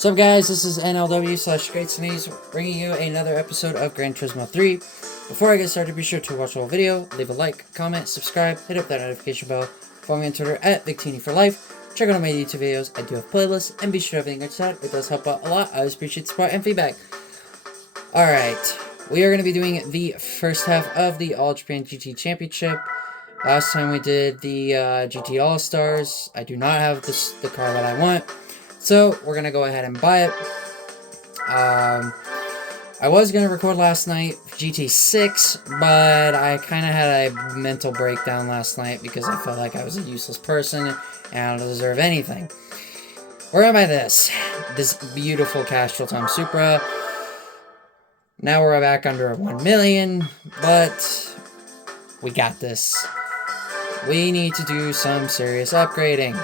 What's up, guys? This is NLW/Great Sneeze bringing you another episode of Gran Turismo 3. Before I get started, be sure to watch the whole video, leave a like, comment, subscribe, hit up that notification bell, follow me on Twitter at VictiniForLife, check out all my YouTube videos, I do have playlists, and be sure to everything gets out. It does help out a lot. I always appreciate support and feedback. Alright, we are going to be doing the first half of the All Japan GT Championship. Last time we did the GT All-Stars. I do not have the car that I want, so we're going to go ahead and buy it. I was going to record last night GT6, but I kind of had a mental breakdown last night because I felt like I was a useless person and I don't deserve anything. We're going to buy this beautiful Castrol Tom Supra. Now we're back under 1 million, but we got this. We need to do some serious upgrading,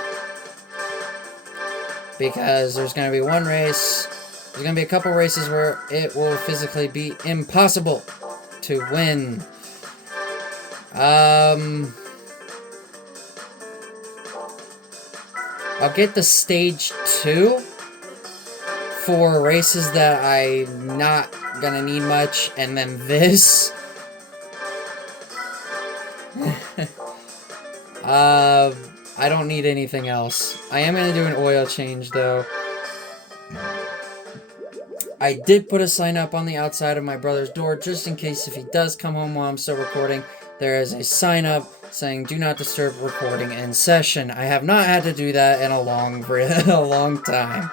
because there's going to be one race, there's going to be a couple races where it will physically be impossible to win. I'll get the stage 2 for races that I'm not going to need much, and then this. I don't need anything else. I am going to do an oil change, though. I did put a sign up on the outside of my brother's door, just in case if he does come home while I'm still recording. There is a sign up saying, "Do not disturb recording in session." I have not had to do that in a long time.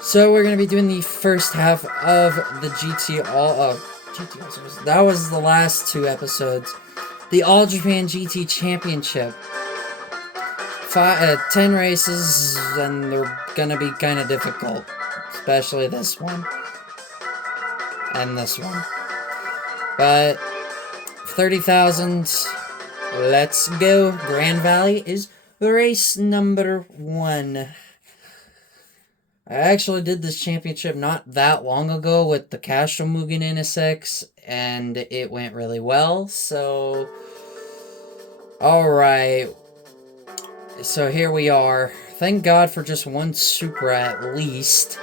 So we're going to be doing the first half of the GT All-Stars. That was the last 2 episodes. The All Japan GT Championship. 10 races, and they're gonna be kind of difficult. Especially this one. And this one. But 30,000. Let's go. Grand Valley is race number 1. I actually did this championship not that long ago with the Castrol Mugen NSX, and it went really well, so... Alright. So here we are. Thank God for just one Supra at least.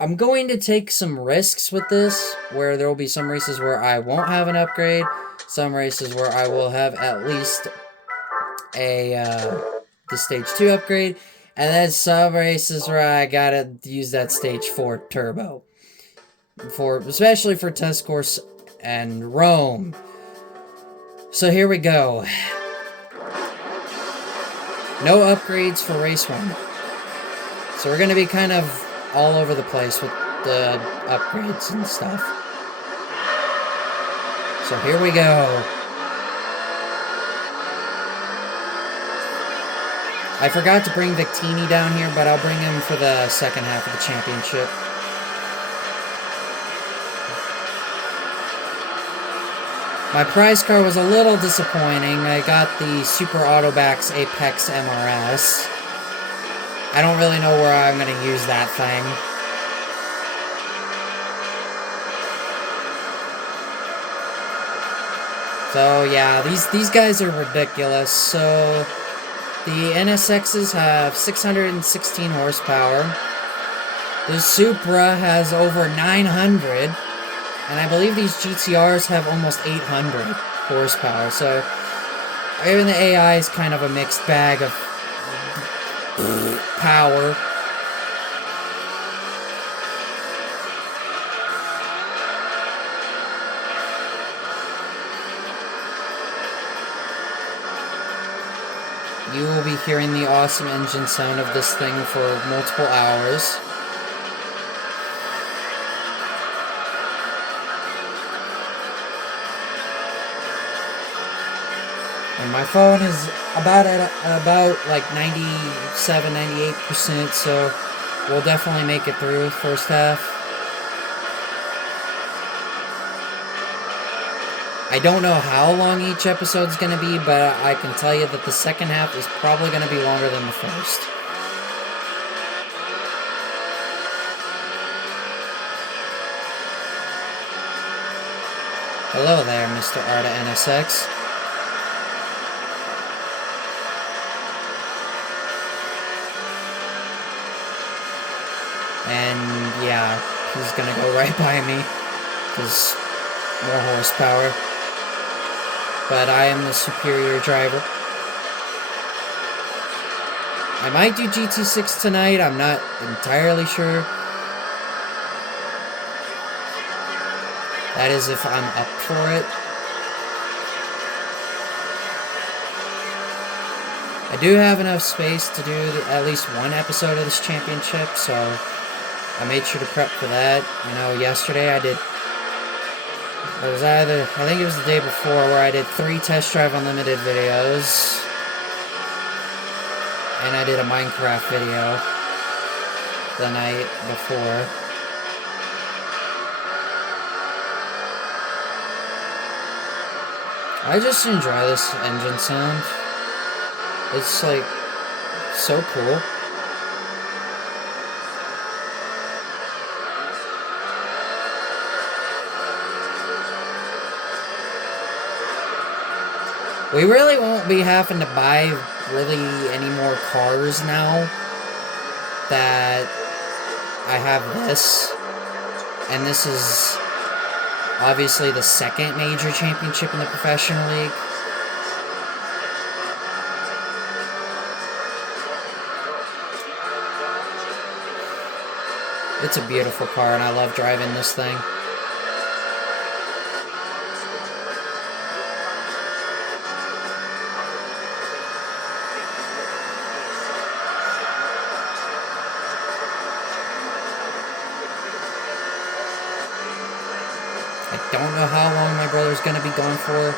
I'm going to take some risks with this, where there will be some races where I won't have an upgrade, some races where I will have at least the stage 2 upgrade, and then some races where I gotta use that stage 4 turbo. Especially for test course and Rome. So here we go. No upgrades for race 1. So we're going to be kind of all over the place with the upgrades and stuff. So here we go. I forgot to bring Victini down here, but I'll bring him for the second half of the championship. My prize car was a little disappointing. I got the Super Autobacks Apex MRS. I don't really know where I'm going to use that thing. So yeah, these guys are ridiculous. So the NSXs have 616 horsepower. The Supra has over 900. And I believe these GTRs have almost 800 horsepower, so even the AI is kind of a mixed bag of power. You will be hearing the awesome engine sound of this thing for multiple hours. And my phone is about like 97-98%, so we'll definitely make it through first half. I don't know how long each episode's going to be, but I can tell you that the second half is probably going to be longer than the first. Hello there, Mr. Arta NSX. And yeah, he's gonna go right by me. Because more horsepower. But I am the superior driver. I might do GT6 tonight, I'm not entirely sure. That is if I'm up for it. I do have enough space to do at least one episode of this championship, so I made sure to prep for that. You know, yesterday I did... It was either... I think it was the day before where I did 3 Test Drive Unlimited videos. And I did a Minecraft video the night before. I just enjoy this engine sound. It's like so cool. We really won't be having to buy really any more cars now that I have this. And this is obviously the second major championship in the professional league. It's a beautiful car and I love driving this thing. I don't know how long my brother's gonna be gone for.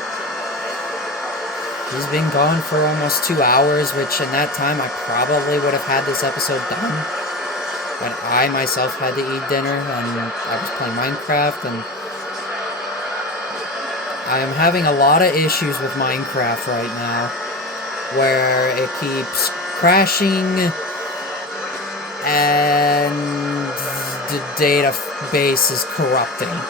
He's been gone for almost 2 hours, which in that time I probably would have had this episode done. But I myself had to eat dinner and I was playing Minecraft, and I am having a lot of issues with Minecraft right now, where it keeps crashing and the database is corrupting.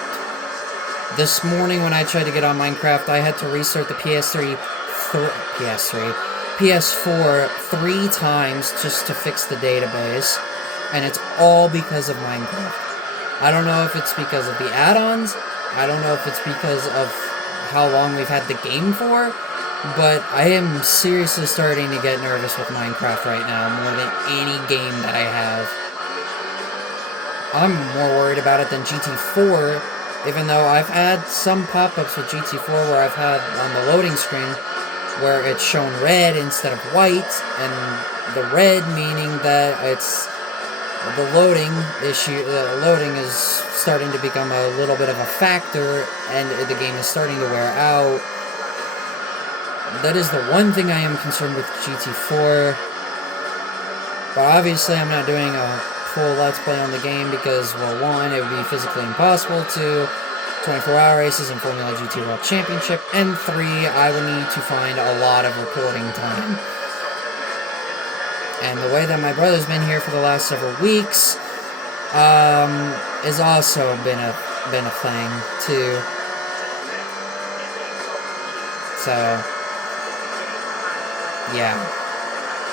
This morning when I tried to get on Minecraft, I had to restart the PS4 3 times just to fix the database, and it's all because of Minecraft. I don't know if it's because of the add-ons, I don't know if it's because of how long we've had the game for, but I am seriously starting to get nervous with Minecraft right now, more than any game that I have. I'm more worried about it than GT4, even though I've had some pop-ups with GT4 where I've had on the loading screen where it's shown red instead of white, and the red meaning that it's the loading issue. Loading is starting to become a little bit of a factor, and the game is starting to wear out. That is the one thing I am concerned with GT4. But obviously I'm not doing a full Let's Play on the game because, well, one, it would be physically impossible, 2, 24-hour races and Formula GT World Championship, and 3, I would need to find a lot of recording time. And the way that my brother's been here for the last several weeks, has also been a thing, too. So, yeah.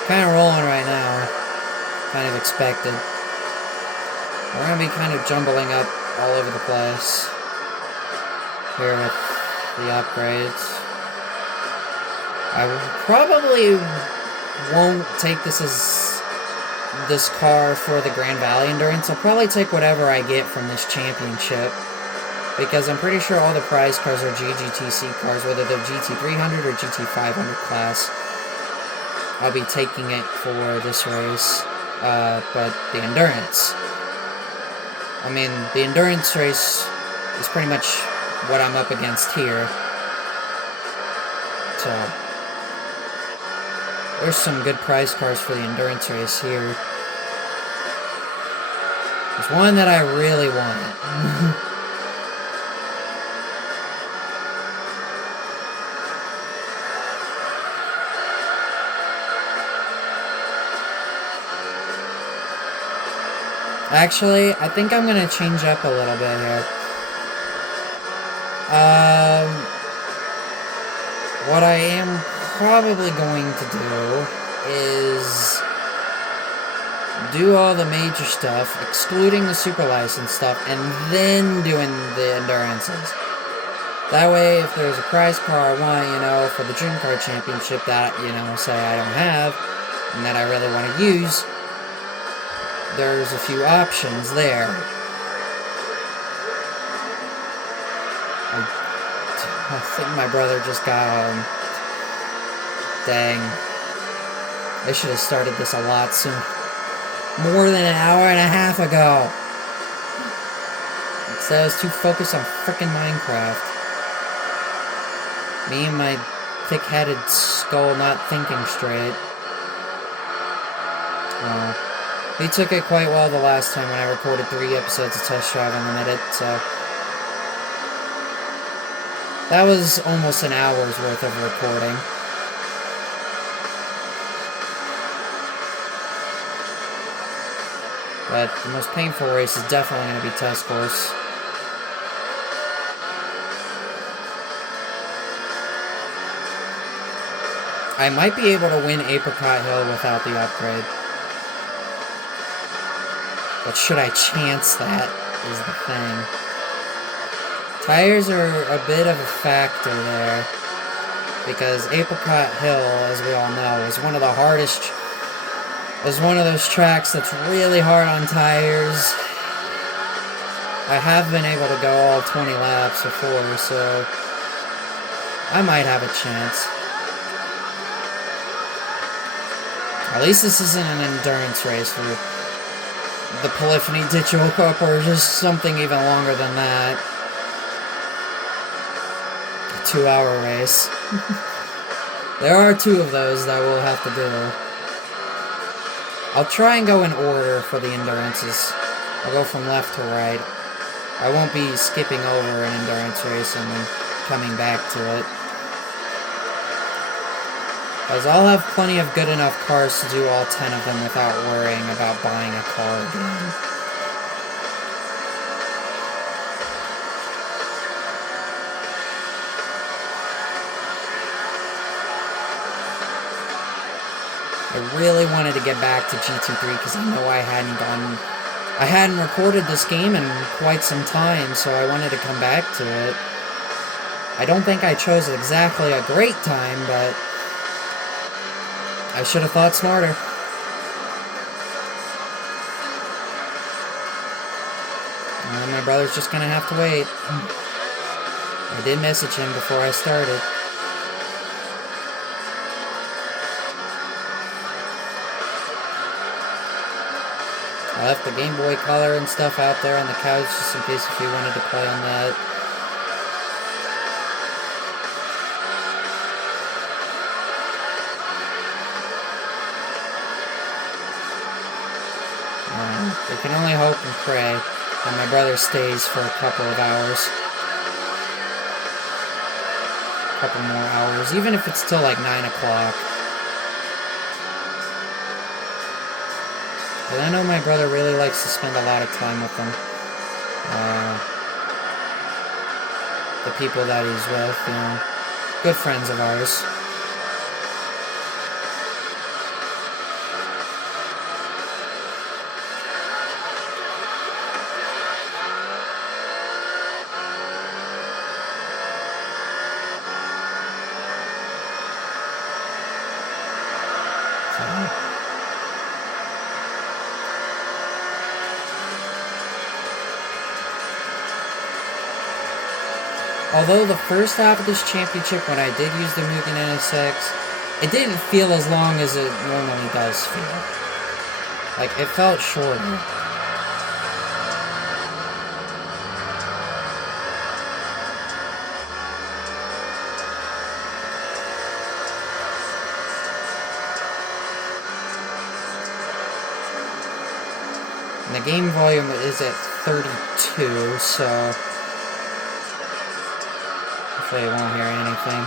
Kind of rolling right now. Kind of expected. We're going to be kind of jumbling up all over the place here with the upgrades. I probably won't take this car for the Grand Valley Endurance. I'll probably take whatever I get from this championship, because I'm pretty sure all the prize cars are GGTC cars, whether they're GT300 or GT500 class. I'll be taking it for this race, but the Endurance. I mean, the Endurance race is pretty much what I'm up against here. So, there's some good prize cars for the Endurance race here. There's one that I really want. Actually, I think I'm gonna change up a little bit here. What I am probably going to do is do all the major stuff, excluding the super license stuff, and then doing the endurances. That way, if there's a prize car I want, you know, for the Dream Car Championship that, you know, say I don't have, and that I really want to use, there's a few options there. I think my brother just got home. Dang. I should have started this a lot sooner. More than an hour and a half ago. Instead, I was too focused on frickin' Minecraft. Me and my thick-headed skull not thinking straight. He took it quite well the last time when I recorded 3 episodes of Test Drive Unlimited, so... that was almost an hour's worth of recording. But the most painful race is definitely going to be Test Course. I might be able to win Apricot Hill without the upgrade. But should I chance that, is the thing. Tires are a bit of a factor there. Because Apricot Hill, as we all know, is one of the hardest... is one of those tracks that's really hard on tires. I have been able to go all 20 laps before, so... I might have a chance. At least this isn't an endurance race where the Polyphony Digital Cup or just something even longer than that. A 2-hour race. There are 2 of those that we'll have to do. I'll try and go in order for the endurances. I'll go from left to right. I won't be skipping over an endurance race and then coming back to it. Because I'll have plenty of good enough cars to do all 10 of them without worrying about buying a car again. I really wanted to get back to GT3 because I know I hadn't recorded this game in quite some time, so I wanted to come back to it. I don't think I chose exactly a great time, but I should have thought smarter. My brother's just gonna have to wait. I did message him before I started. I left the Game Boy Color and stuff out there on the couch just in case if you wanted to play on that. We can only hope and pray that my brother stays for a couple of hours. A couple more hours, even if it's till like 9 o'clock. But I know my brother really likes to spend a lot of time with them. The people that he's with, you know, good friends of ours. Although the first half of this championship, when I did use the Mugen NSX, it didn't feel as long as it normally does feel. Like, it felt shorter. And the game volume is at 32, so hopefully you won't hear anything.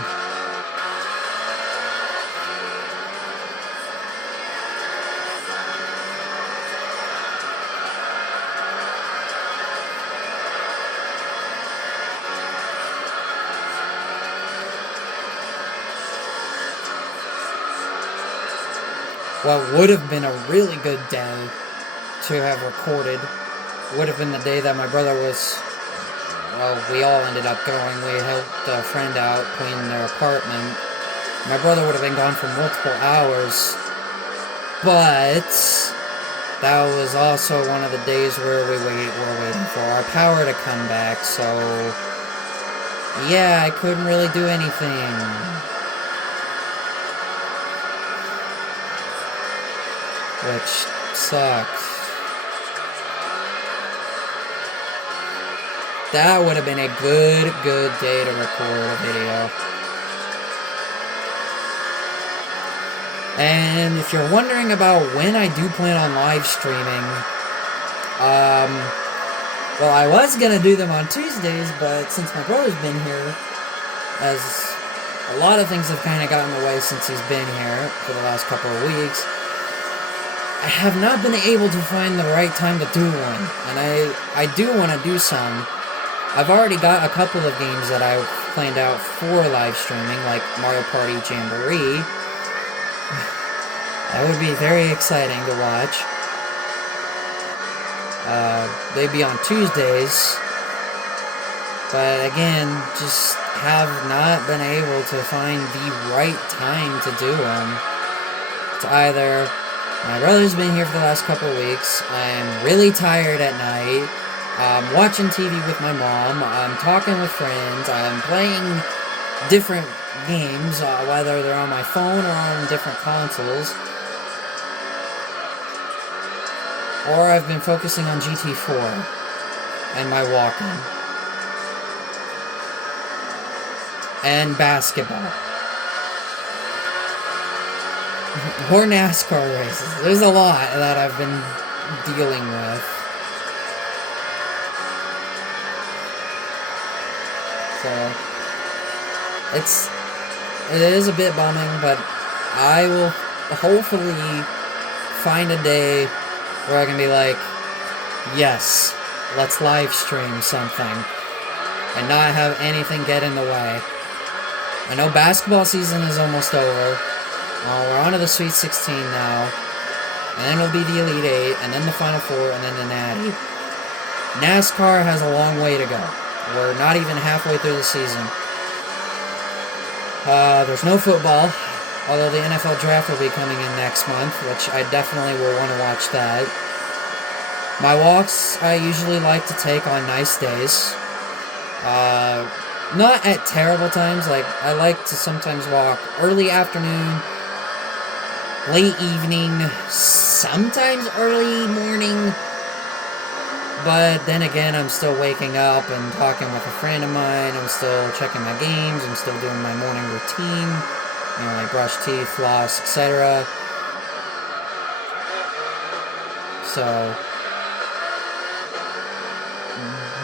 What would have been a really good day to have recorded would have been the day that my brother was, well, we all ended up going. We helped a friend out clean their apartment. My brother would have been gone for multiple hours, but that was also one of the days where we're waiting for our power to come back, so yeah, I couldn't really do anything. Which sucked. That would have been a good day to record a video. And if you're wondering about when I do plan on live streaming, well, I was gonna do them on Tuesdays, but since my brother's been here, as a lot of things have kind of gotten in the way since he's been here for the last couple of weeks, I have not been able to find the right time to do one, and I do want to do some. I've already got a couple of games that I've planned out for live streaming, like Mario Party Jamboree. That would be very exciting to watch. They'd be on Tuesdays, but again, just have not been able to find the right time to do them. It's either my brother's been here for the last couple of weeks, I'm really tired at night, I'm watching TV with my mom, I'm talking with friends, I'm playing different games, whether they're on my phone or on different consoles, or I've been focusing on GT4 and my walking. And basketball. Or NASCAR races. There's a lot that I've been dealing with. So, it is a bit bumming, but I will hopefully find a day where I can be like, yes, let's live stream something, and not have anything get in the way. I know basketball season is almost over. We're on to the Sweet 16 now, and then it'll be the Elite 8, and then the Final Four, and then the Natty. NASCAR has a long way to go. We're not even halfway through the season. There's no football, although the NFL draft will be coming in next month, which I definitely will want to watch that. My walks, I usually like to take on nice days. Not at terrible times, like, I like to sometimes walk early afternoon, late evening, sometimes early morning, but then again, I'm still waking up and talking with a friend of mine, I'm still checking my games, I'm still doing my morning routine, you know, like brush teeth, floss, etc. So,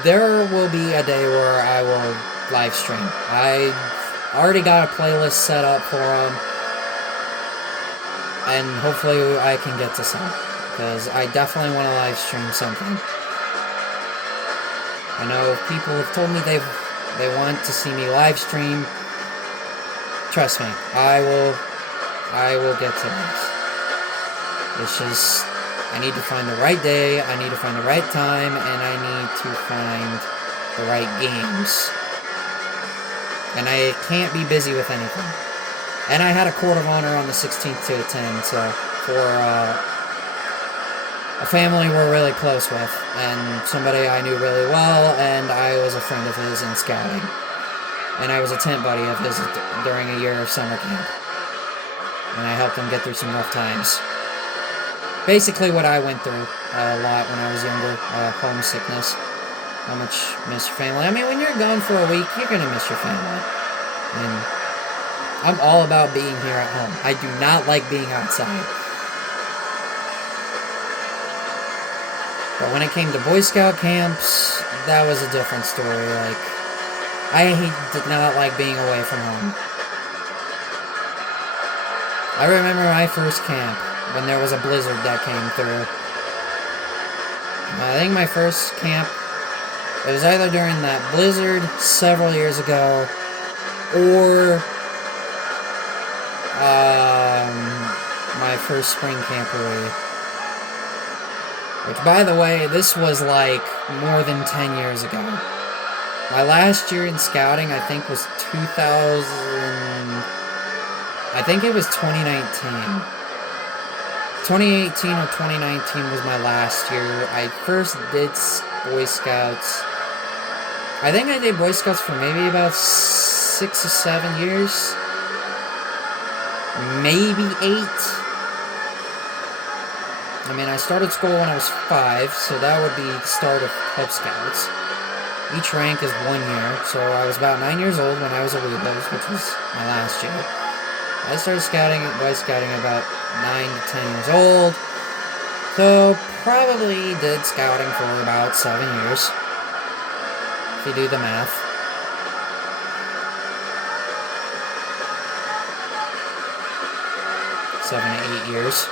there will be a day where I will live stream. I already got a playlist set up for them, and hopefully I can get to some, because I definitely want to live stream something. I know people have told me they want to see me live stream. Trust me, I will get to this. It's just, I need to find the right day, I need to find the right time, and I need to find the right games. And I can't be busy with anything. And I had a court of honor on the 16th to attend, so for a family we're really close with, and somebody I knew really well, and I was a friend of his in scouting. And I was a tent buddy of his during a year of summer camp. And I helped him get through some rough times. Basically what I went through a lot when I was younger, homesickness. How much miss your family. I mean, when you're gone for a week, you're gonna miss your family. And I'm all about being here at home. I do not like being outside. But when it came to Boy Scout camps, that was a different story. Like, I did not like being away from home. I remember my first camp, when there was a blizzard that came through. I think my first camp, it was either during that blizzard several years ago, or my first spring camporee. Which, by the way, this was like more than 10 years ago. My last year in scouting, I think, was 2000... I think it was 2019. 2018 or 2019 was my last year. I first did Boy Scouts. I think I did Boy Scouts for maybe about 6 or 7 years. Maybe 8. I mean, I started school when I was 5, so that would be the start of Cub Scouts. Each rank is 1 year, so I was about 9 years old when I was a Weeblos, which was my last year. I started scouting, Boy Scouting about 9 to 10 years old, so probably did scouting for about 7 years, if you do the math. Seven to 8 years.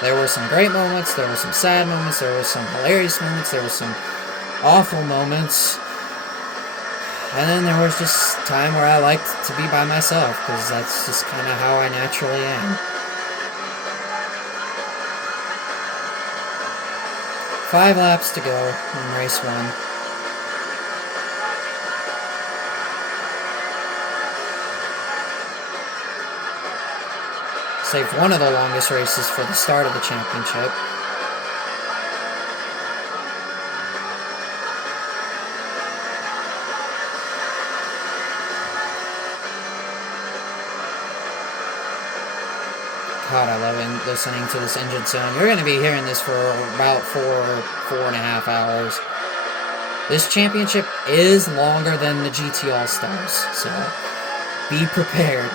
There were some great moments, there were some sad moments, there were some hilarious moments, there were some awful moments. And then there was just time where I liked to be by myself, because that's just kind of how I naturally am. 5 laps to go in race 1. Saved one of the longest races for the start of the championship. God, I love listening to this engine sound. You're going to be hearing this for about 4.5 hours. This championship is longer than the GT All-Stars, so be prepared.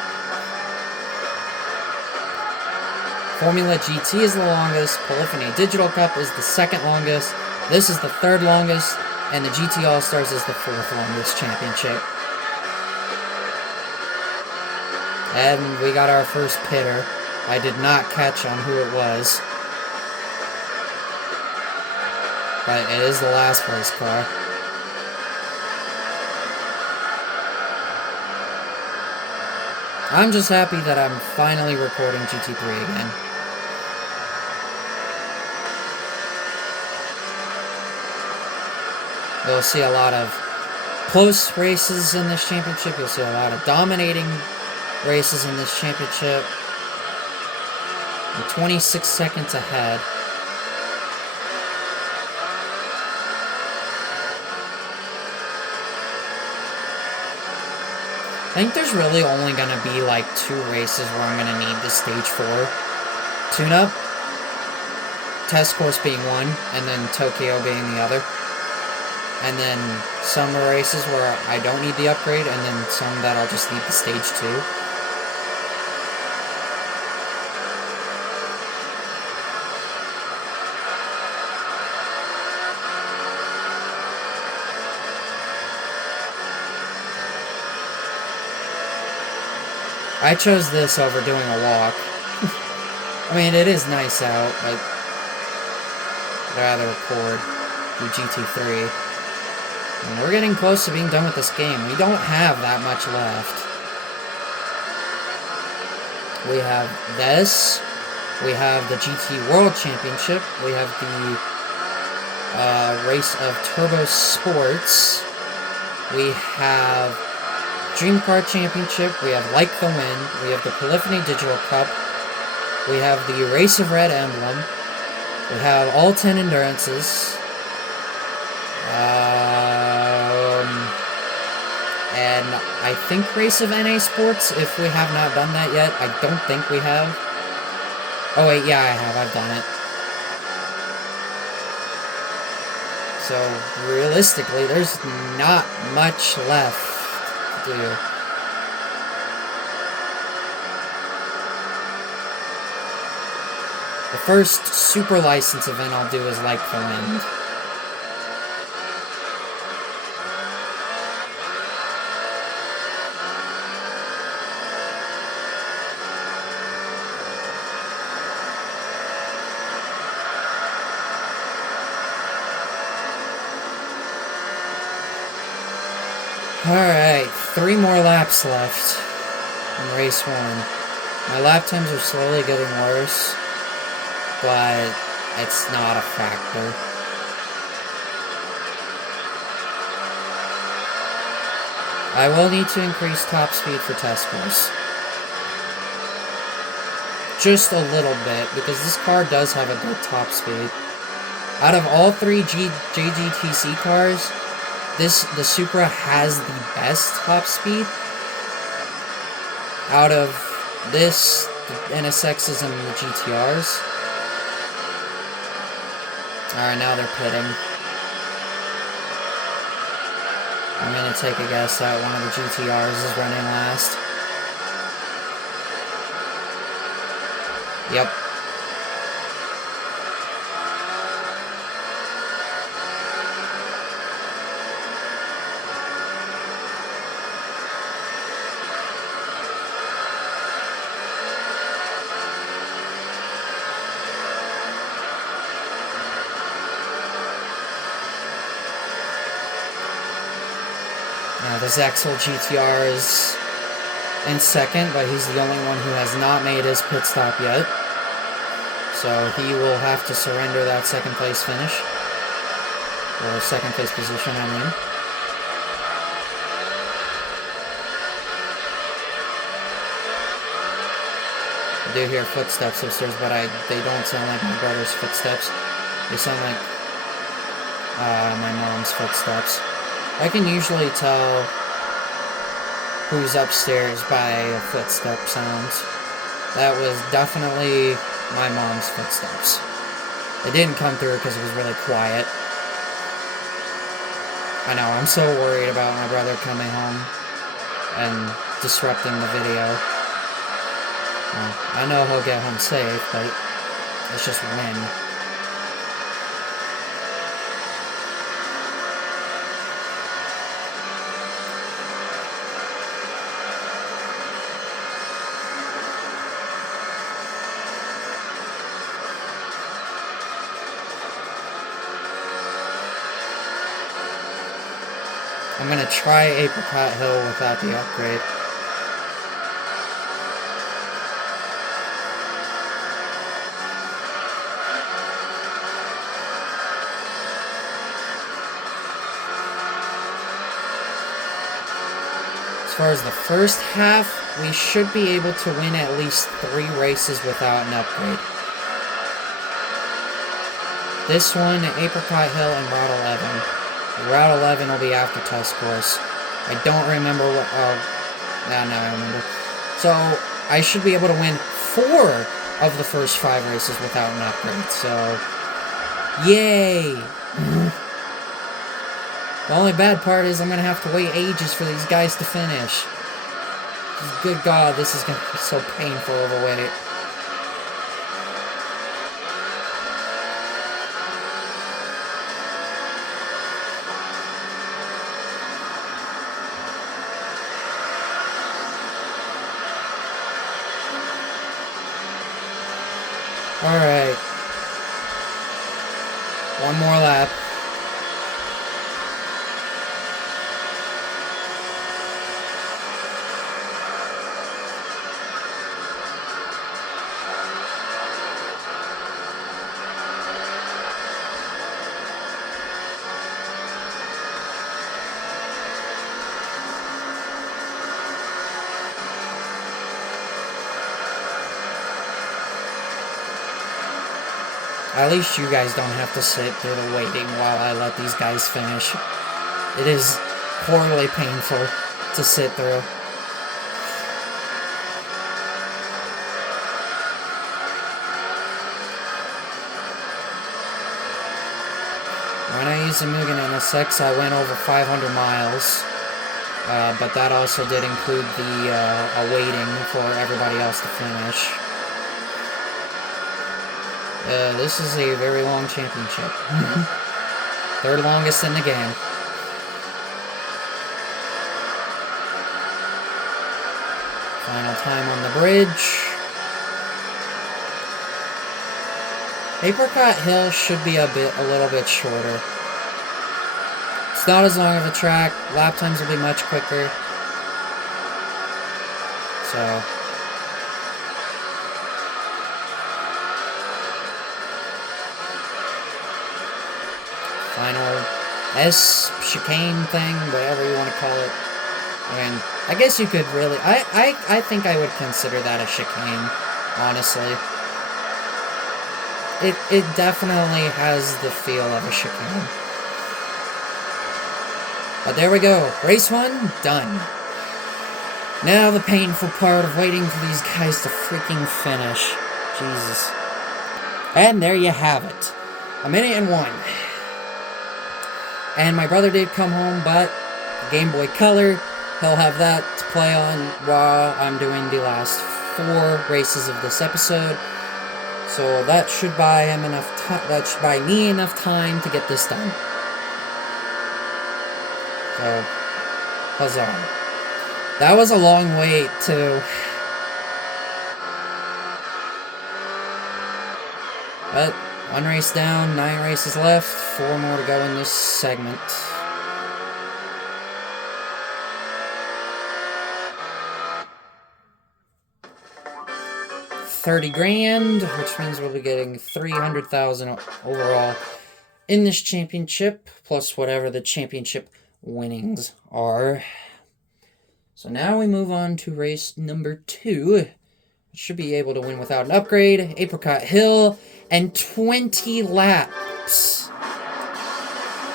Formula GT is the longest, Polyphony Digital Cup is the second longest, this is the third longest, and the GT All-Stars is the fourth longest championship. And we got our first pitter. I did not catch on who it was, but it is the last place car. I'm just happy that I'm finally recording GT3 again. You'll see a lot of close races in this championship. You'll see a lot of dominating races in this championship. I'm 26 seconds ahead. I think there's really only going to be like 2 races where I'm going to need the stage 4 tune-up. Test course being one, and then Tokyo being the other. And then some races where I don't need the upgrade, and then some that I'll just need the stage 2. I chose this over doing a walk. I mean, it is nice out, but I'd rather record through GT3. And we're getting close to being done with this game. We don't have that much left. We have this. We have the GT World Championship. We have the race of Turbo Sports. We have Dream Car Championship, we have Like the Wind, we have the Polyphony Digital Cup, we have the Race of Red Emblem, we have all 10 endurances, and I think Race of NA Sports, if we have not done that yet. I don't think we have. Oh wait, yeah, I have, I've done it. So, realistically, there's not much left. The first super license event I'll do is Like the Wind. Alright, 3 more laps left in race 1. My lap times are slowly getting worse, but it's not a factor. I will need to increase top speed for test course. Just a little bit, because this car does have a good top speed. Out of all three JGTC cars, the Supra has the best top speed. Out of this, the NSXs and the GTRs. Alright, now they're pitting. I'm gonna take a guess that one of the GTRs is running last. Yep. Now, this Axel GTR is in second, but he's the only one who has not made his pit stop yet. So he will have to surrender that second place finish. Or second place position, I mean. I do hear footsteps upstairs, but they don't sound like my brother's footsteps. They sound like my mom's footsteps. I can usually tell who's upstairs by a footstep sound. That was definitely my mom's footsteps. It didn't come through because it was really quiet. I know, I'm so worried about my brother coming home and disrupting the video. Well, I know he'll get home safe, but it's just when. I'm gonna try Apricot Hill without the upgrade. As far as the first half, we should be able to win at least 3 races without an upgrade. This one, Apricot Hill, and Route 11. Route 11 will be after test course. I don't remember what... now I remember. So, I should be able to win 4 of the first 5 races without an upgrade, so... Yay! The only bad part is I'm going to have to wait ages for these guys to finish. Good God, this is going to be so painful of a wait. Alright. One more lap. At least you guys don't have to sit through the waiting while I let these guys finish. It is horribly painful to sit through. When I used the Mugen NSX, I went over 500 miles. But that also did include the waiting for everybody else to finish. This is a very long championship. Third longest in the game. Final time on the bridge. Apricot Hill should be a little bit shorter. It's not as long of a track. Lap times will be much quicker. So, final S chicane thing, whatever you want to call it. I mean, I guess you could really... I think I would consider that a chicane, honestly. It definitely has the feel of a chicane. But there we go. Race 1, done. Now the painful part of waiting for these guys to freaking finish. Jesus. And there you have it. 1:01. And my brother did come home, but Game Boy Color, he'll have that to play on while I'm doing the last 4 races of this episode. So that should buy him enough time. That should buy me enough time to get this done. So, huzzah. That was a long wait, too. But, 1 race down, 9 races left, 4 more to go in this segment. $30 grand, which means we'll be getting $300,000 overall in this championship, plus whatever the championship winnings are. So now we move on to race number 2. Should be able to win without an upgrade. Apricot Hill, and 20 laps.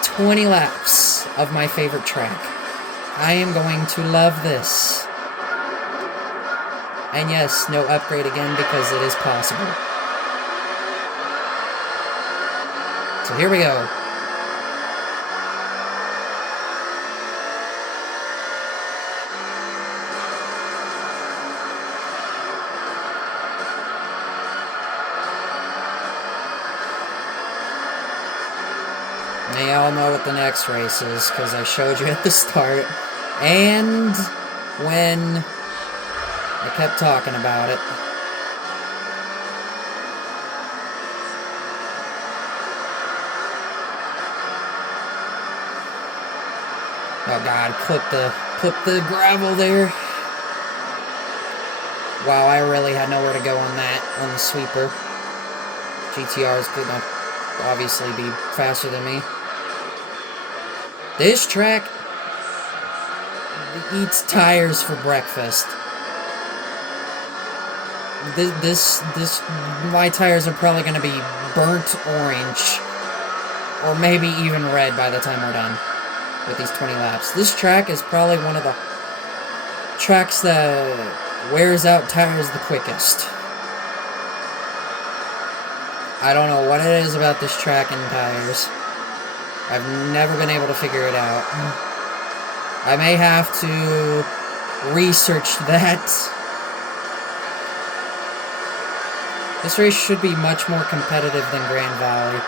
20 laps of my favorite track. I am going to love this. And yes, no upgrade again because it is possible. So here we go. Now y'all know what the next race is, because I showed you at the start, and when I kept talking about it. Oh god, clip the gravel there. Wow, I really had nowhere to go on that, on the sweeper. GTR is gonna obviously be faster than me. This track eats tires for breakfast. My tires are probably going to be burnt orange, or maybe even red by the time we're done with these 20 laps. This track is probably one of the tracks that wears out tires the quickest. I don't know what it is about this track and tires. I've never been able to figure it out. I may have to research that. This race should be much more competitive than Grand Valley.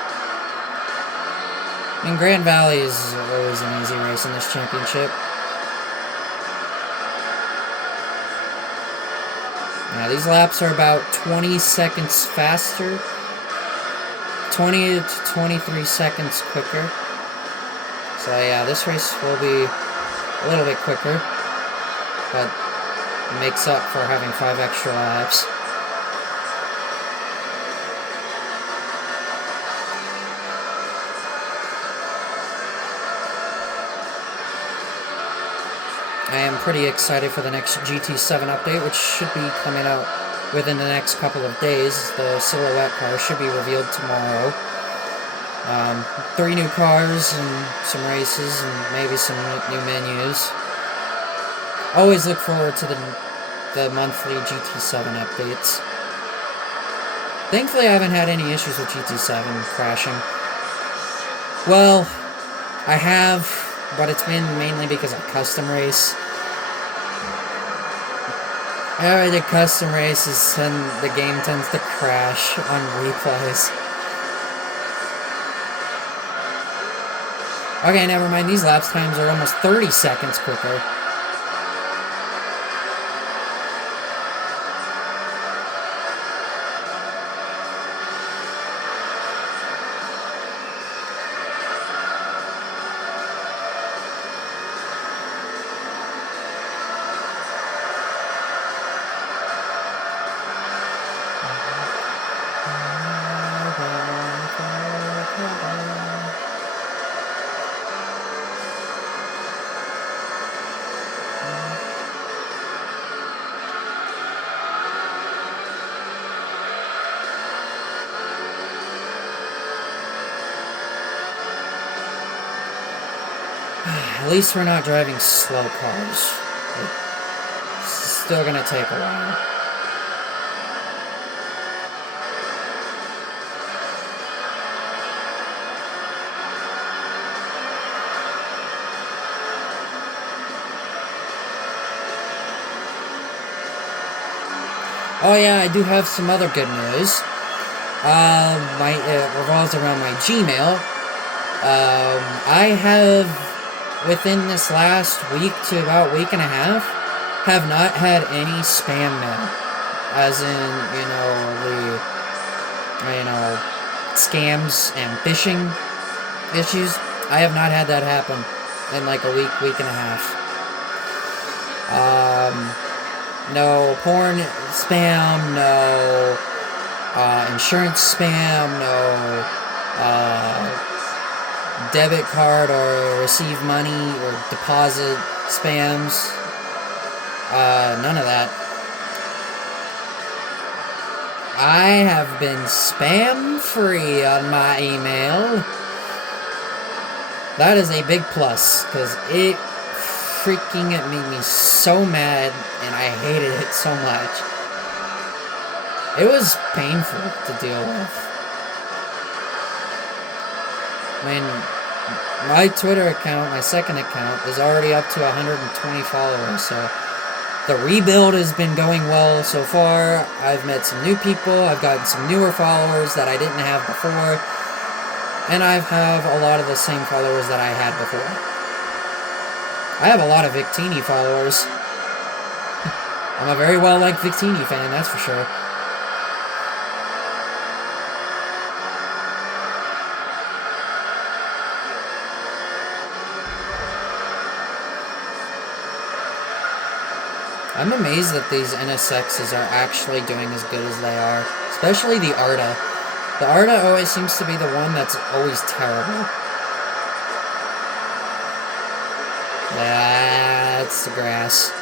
I mean, Grand Valley is always an easy race in this championship. Now, these laps are about 20 seconds faster. 20 to 23 seconds quicker. So yeah, this race will be a little bit quicker, but it makes up for having 5 extra laps. I am pretty excited for the next GT7 update, which should be coming out within the next couple of days. The silhouette car should be revealed tomorrow. 3 new cars and some races and maybe some new menus. Always look forward to the monthly GT7 updates. Thankfully, I haven't had any issues with GT7 crashing. Well, I have, but it's been mainly because of custom race. I already did custom races and the game tends to crash on replays. Okay, never mind. These lapse times are almost 30 seconds quicker. At least we're not driving slow cars. It's still gonna take a while. Oh yeah, I do have some other good news. It revolves around my Gmail. I have, within this last week to about week and a half, have not had any spam mail. As in, scams and phishing issues. I have not had that happen in like a week and a half. No porn spam, no insurance spam, no debit card or receive money or deposit spams. None of that. I have been spam free on my email. That is a big plus, because it freaking made me so mad, and I hated it so much. It was painful to deal with. I mean, my Twitter account, my second account, is already up to 120 followers, so the rebuild has been going well so far. I've met some new people, I've gotten some newer followers that I didn't have before, and I have a lot of the same followers that I had before. I have a lot of Victini followers. I'm a very well-liked Victini fan, that's for sure. I'm amazed that these NSXs are actually doing as good as they are. Especially the Arta. The Arta always seems to be the one that's always terrible. That's the grass.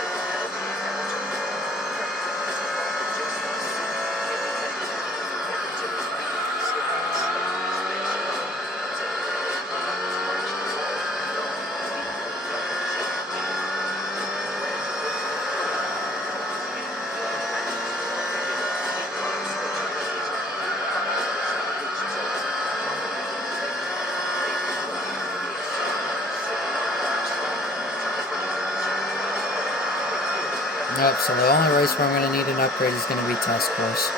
Nope, so the only race where I'm going to need an upgrade is going to be Task Force.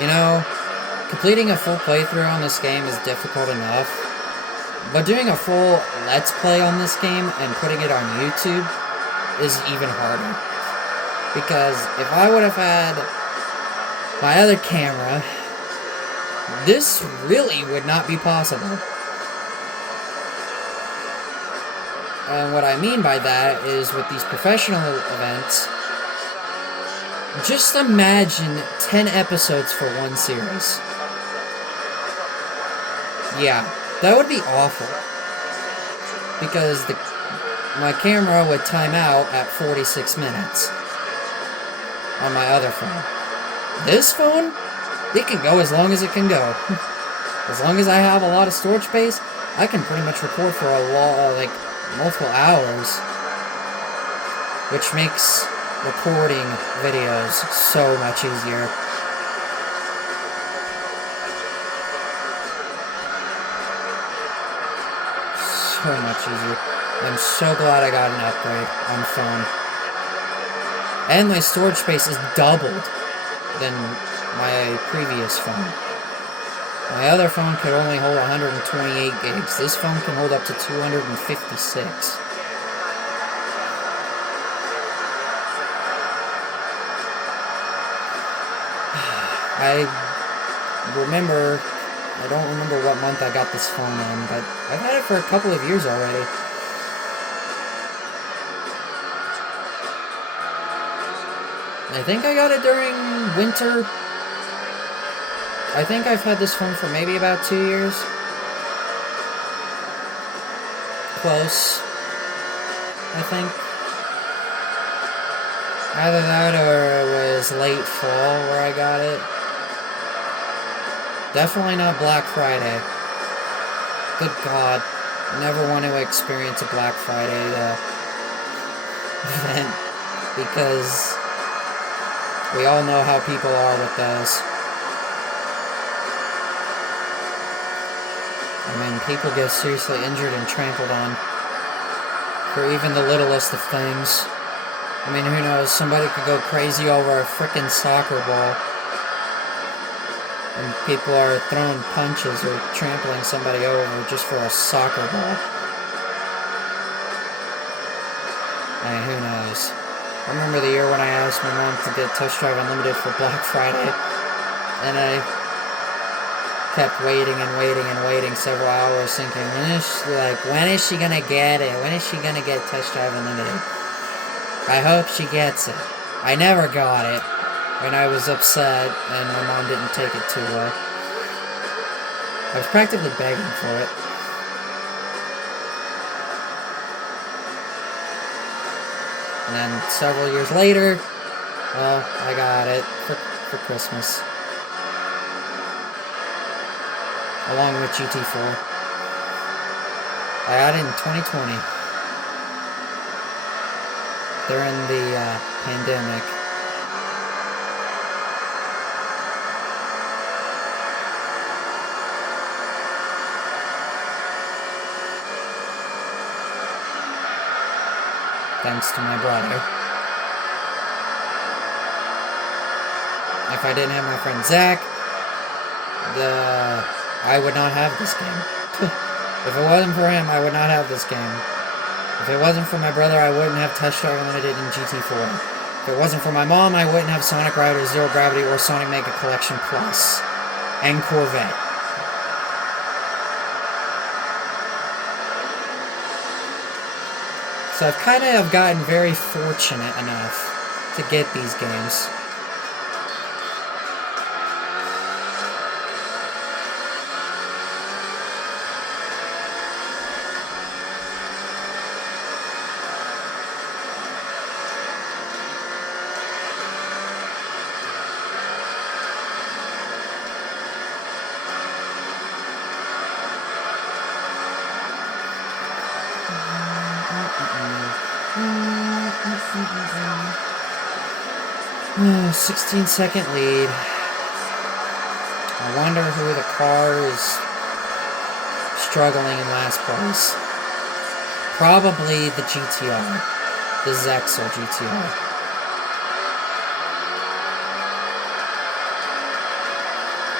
You know, completing a full playthrough on this game is difficult enough, but doing a full Let's Play on this game and putting it on YouTube is even harder. Because if I would have had my other camera, this really would not be possible. And what I mean by that is with these professional events, just imagine 10 episodes for one series. Yeah, that would be awful. Because my camera would time out at 46 minutes on my other phone. This phone, it can go as long as it can go. As long as I have a lot of storage space, I can pretty much record for multiple hours, which makes recording videos so much easier. So much easier. I'm so glad I got an upgrade on phone. And my storage space is doubled than my previous phone. My other phone could only hold 128 gigs. This phone can hold up to 256. I don't remember what month I got this phone in, but I've had it for a couple of years already. I think I got it during winter. I think I've had this phone for maybe about 2 years. Close, I think. Either that or it was late fall where I got it. Definitely not Black Friday. Good God. Never want to experience a Black Friday event. Because we all know how people are with those. I mean, people get seriously injured and trampled on for even the littlest of things. I mean, who knows? Somebody could go crazy over a frickin' soccer ball. And people are throwing punches or trampling somebody over just for a soccer ball. I mean, who knows? I remember the year when I asked my mom to get Test Drive Unlimited for Black Friday. And I kept waiting and waiting and waiting several hours thinking, when is she gonna get it? When is she gonna get Test Drive Unlimited? I hope she gets it. I never got it. And I was upset, and my mom didn't take it too well. I was practically begging for it. And then several years later, well, I got it for Christmas. Along with GT4. I got it in 2020. During the pandemic. Thanks to my brother. If I didn't have my friend Zach, I would not have this game. If it wasn't for him, I would not have this game. If it wasn't for my brother, I wouldn't have Test Drive Unlimited in GT4. If it wasn't for my mom, I wouldn't have Sonic Riders, Zero Gravity, or Sonic Mega Collection Plus. And Corvette. So I've kind of gotten very fortunate enough to get these games. Oh, 16-second lead. I wonder who the car is struggling in last place. Probably the GTR. The Zexel GTR.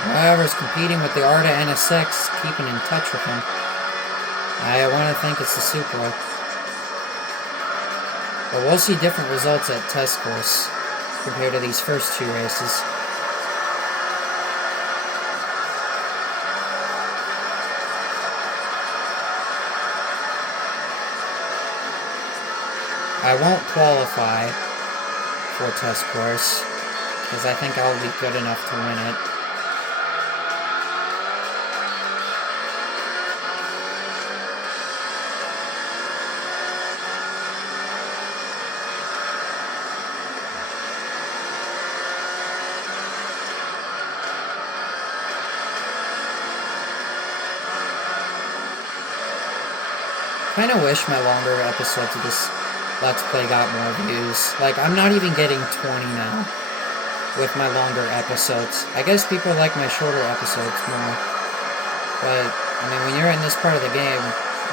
Whoever's competing with the Arta NSX, keeping in touch with him. I want to think it's the Supra. But we'll see different results at test course compared to these first two races. I won't qualify for test course because I think I'll be good enough to win it. I kind of wish my longer episodes of this Let's Play got more views. Like, I'm not even getting 20 now with my longer episodes. I guess people like my shorter episodes more. But, I mean, when you're in this part of the game,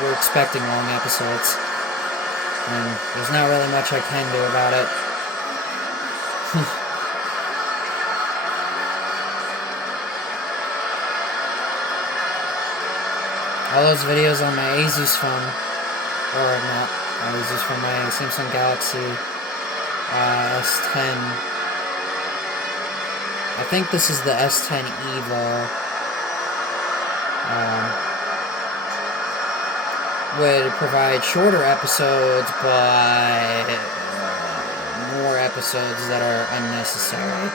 we're expecting long episodes. And there's not really much I can do about it. All those videos on my Asus phone, or not Asus, from my Samsung Galaxy S10. I think this is the S10 EVO. Would provide shorter episodes, but more episodes that are unnecessary.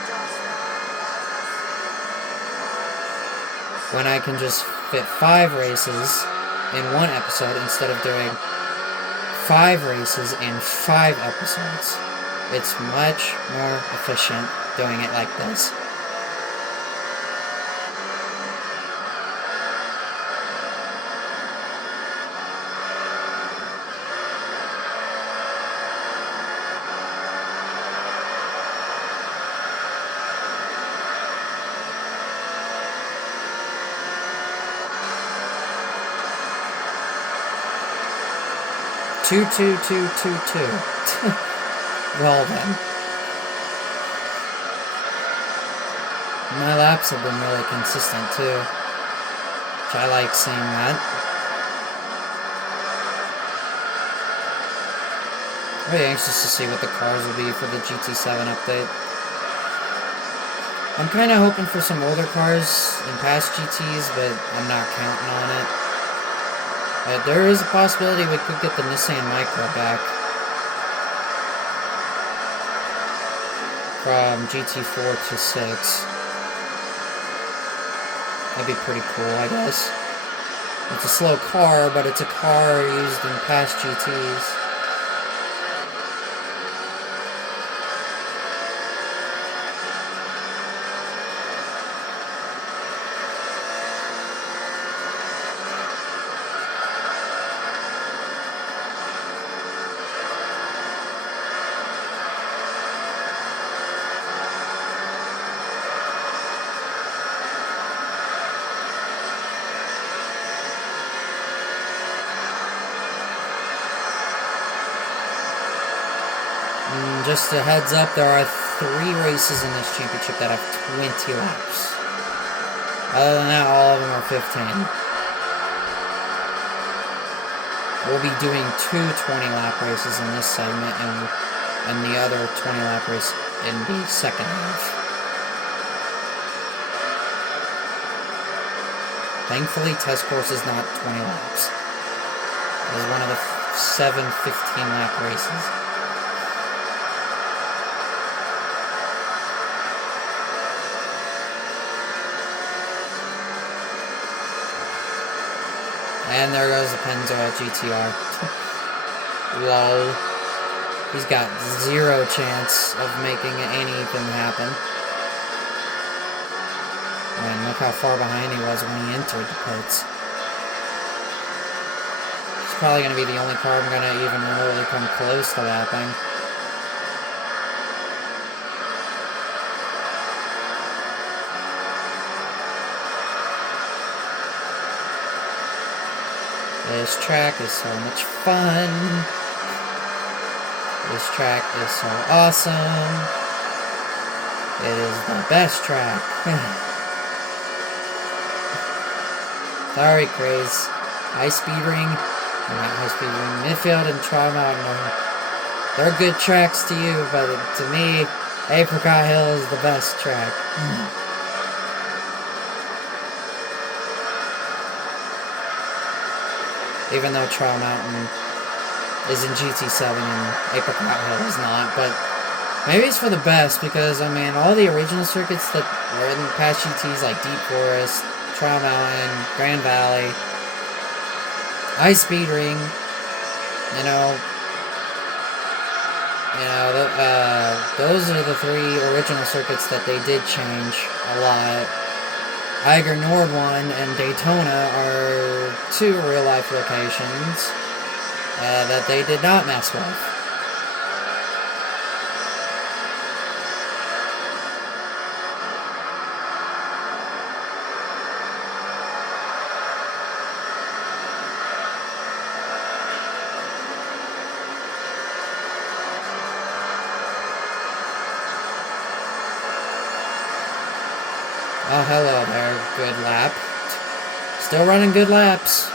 When I can just fit 5 races in one episode instead of doing 5 races in 5 episodes. It's much more efficient doing it like this. Two. Well then. My laps have been really consistent too. Which I like seeing that. Really anxious to see what the cars will be for the GT7 update. I'm kind of hoping for some older cars in past GTs, but I'm not counting on it. There is a possibility we could get the Nissan Micra back from GT4 to 6. That'd be pretty cool, I guess. It's a slow car, but it's a car used in past GTs. Just a heads up, there are 3 races in this championship that have 20 laps. Other than that, all of them are 15. We'll be doing 2 20-lap races in this segment, and the other 20-lap race in the second half. Thankfully, test course is not 20 laps. It is one of the 7 15-lap races. And there goes the Pennzoil GTR. Lol. He's got 0 chance of making anything happen. And look how far behind he was when he entered the pits. It's probably going to be the only car I'm going to even remotely come close to lapping. This track is so much fun. This track is so awesome. It is the best track. Sorry, Craze. High Speed Ring, not High Speed Ring, Midfield and Trial Mountain. They're good tracks to you, but to me, Apricot Hill is the best track. Even though Trial Mountain is in GT7 and Apricot Hill is not, but maybe it's for the best because, I mean, all the original circuits that were in past GTs like Deep Forest, Trial Mountain, Grand Valley, High Speed Ring, those are the 3 original circuits that they did change a lot. Eiger Nord 1 and Daytona are 2 real-life locations that they did not mess with. Oh, hello there, good lap. Still running good laps.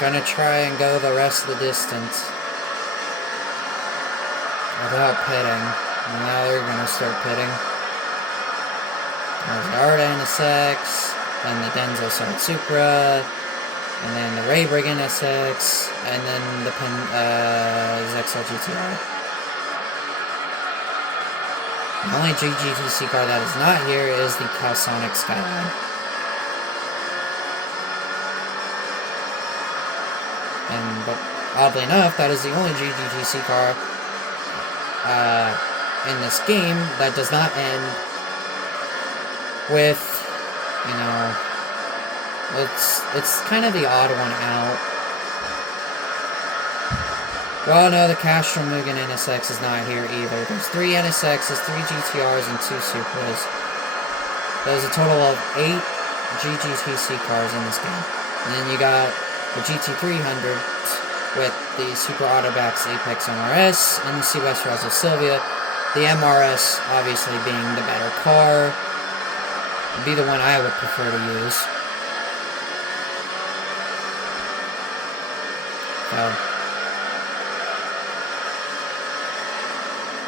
Gonna try and go the rest of the distance. without pitting. Now they're gonna start pitting. There's the Arda NSX, and the Denso Side Supra, and then the Ray Brigand SX, and then the Zexel GTR. The only GGTC car that is not here is the Calsonic Skyline. But oddly enough, that is the only GGTC car in this game that does not end with, you know, it's kind of the odd one out. Well, no, the Castro Mugen NSX is not here either. There's 3 NSXs, 3 GTRs, and 2 Supras. There's a total of 8 GGTC cars in this game. And then you got the GT300 with the Super Autobacks Apex MRS and the Seawest Razo Silvia. The MRS obviously being the better car. Would be the one I would prefer to use.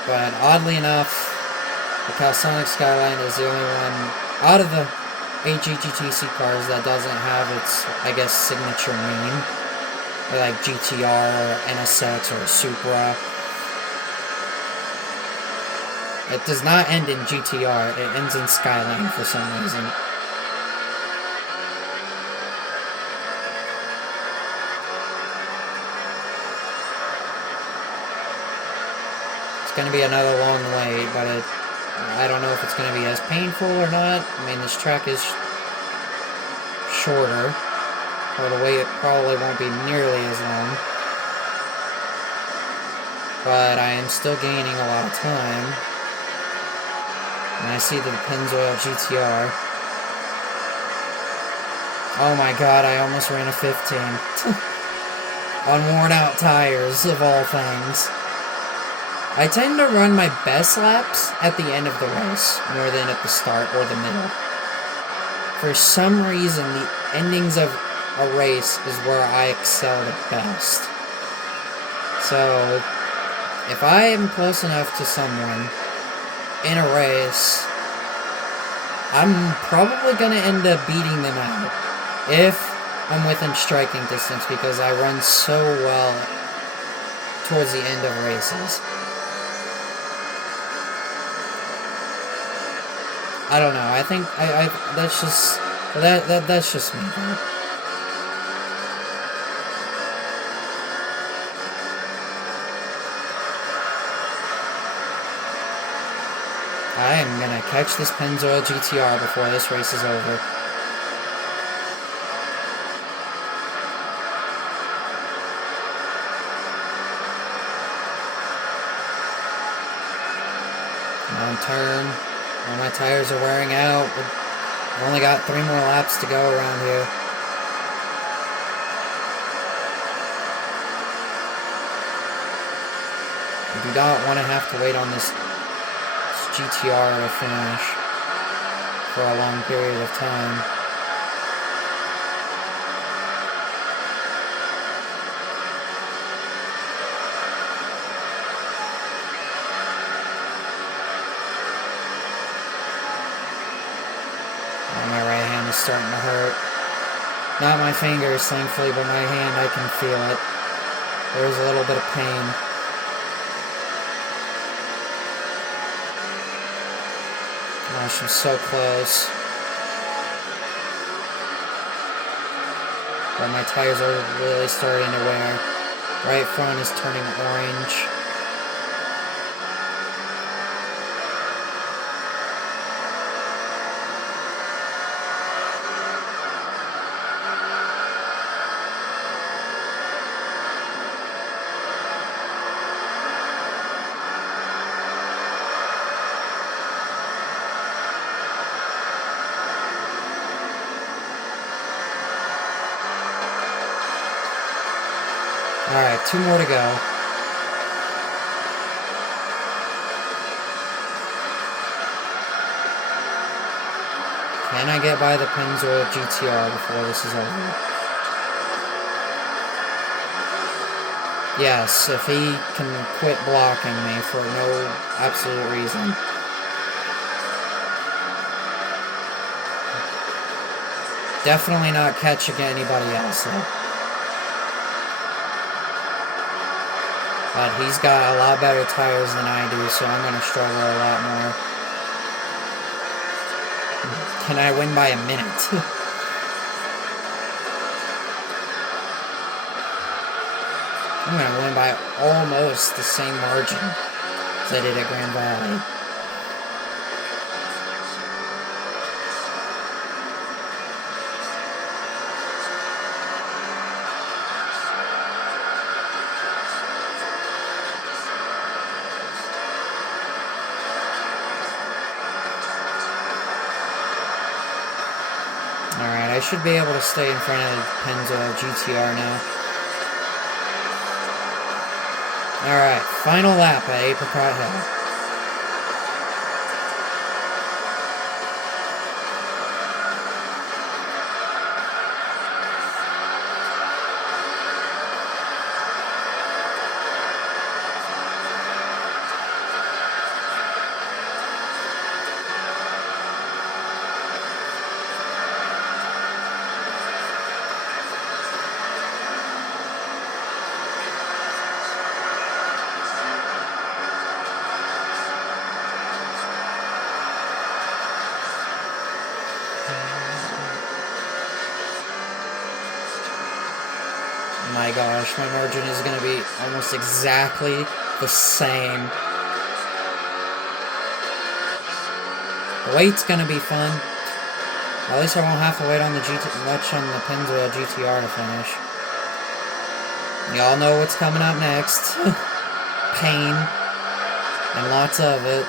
But oddly enough, the Calsonic Skyline is the only one out of the 8 GGTC cars that doesn't have its, I guess, signature name. Like GTR or NSX or Supra. It does not end in GTR, it ends in Skyline for some reason. It's going to be another long wait, but I don't know if it's going to be as painful or not. I mean, this track is shorter, or the wait probably won't be nearly as long. But I am still gaining a lot of time. And I see the Pennzoil GTR. Oh my god, I almost ran a 15. On worn out tires, of all things. I tend to run my best laps at the end of the race, more than at the start or the middle. For some reason, the endings of a race is where I excel the best. So, if I am close enough to someone in a race, I'm probably going to end up beating them out. If I'm within striking distance, because I run so well towards the end of races. I don't know. I think that's just that's just me. I am gonna catch this Pennzoil GTR before this race is over. On turn. All my tires are wearing out. I've only got 3 more laps to go around here. I do not want to have to wait on this GTR to finish for a long period of time. My right hand is starting to hurt. Not my fingers, thankfully, but my hand, I can feel it. There's a little bit of pain. Gosh, I'm so close. But my tires are really starting to wear. Right front is turning orange. Alright, 2 more to go. Can I get by the Pennzoil GTR before this is over? Yes, if he can quit blocking me for no absolute reason. Definitely not catching anybody else, though. But he's got a lot better tires than I do, so I'm going to struggle a lot more. Can I win by a minute? I'm going to win by almost the same margin as I did at Grand Valley. Alright, I should be able to stay in front of Pennzoil GTR now. Alright, final lap at Apricot Hill. My gosh, my margin is going to be almost exactly the same. The wait's going to be fun. At least I won't have to wait on the much on the Pennzoil GTR to finish. Y'all know what's coming up next. Pain. And lots of it.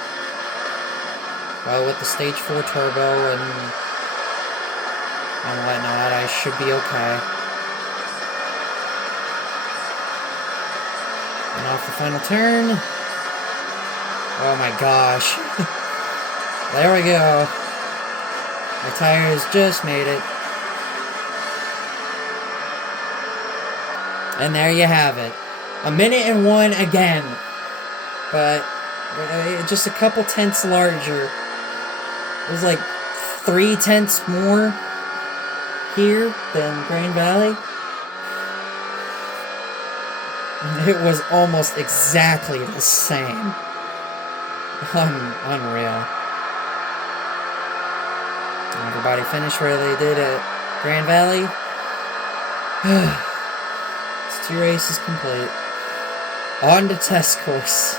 Well, with the Stage 4 Turbo and whatnot, I should be okay. And off the final turn. Oh my gosh. There we go. My tires just made it. And there you have it. 1:01 again. But just a couple tenths larger. It was like 3 tenths more here than Grand Valley. It was almost exactly the same. Unreal. Everybody finished where they did at Grand Valley. It's 2 races complete. On to test course.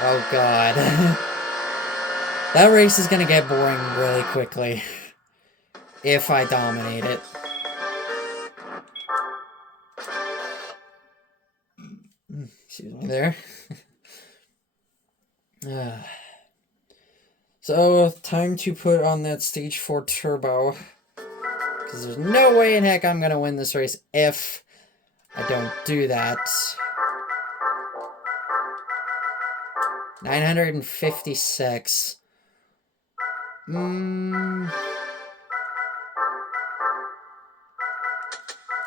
Oh god. That race is gonna get boring really quickly. If I dominate it. Excuse me there. So, time to put on that Stage 4 Turbo. Because there's no way in heck I'm going to win this race if I don't do that. 956.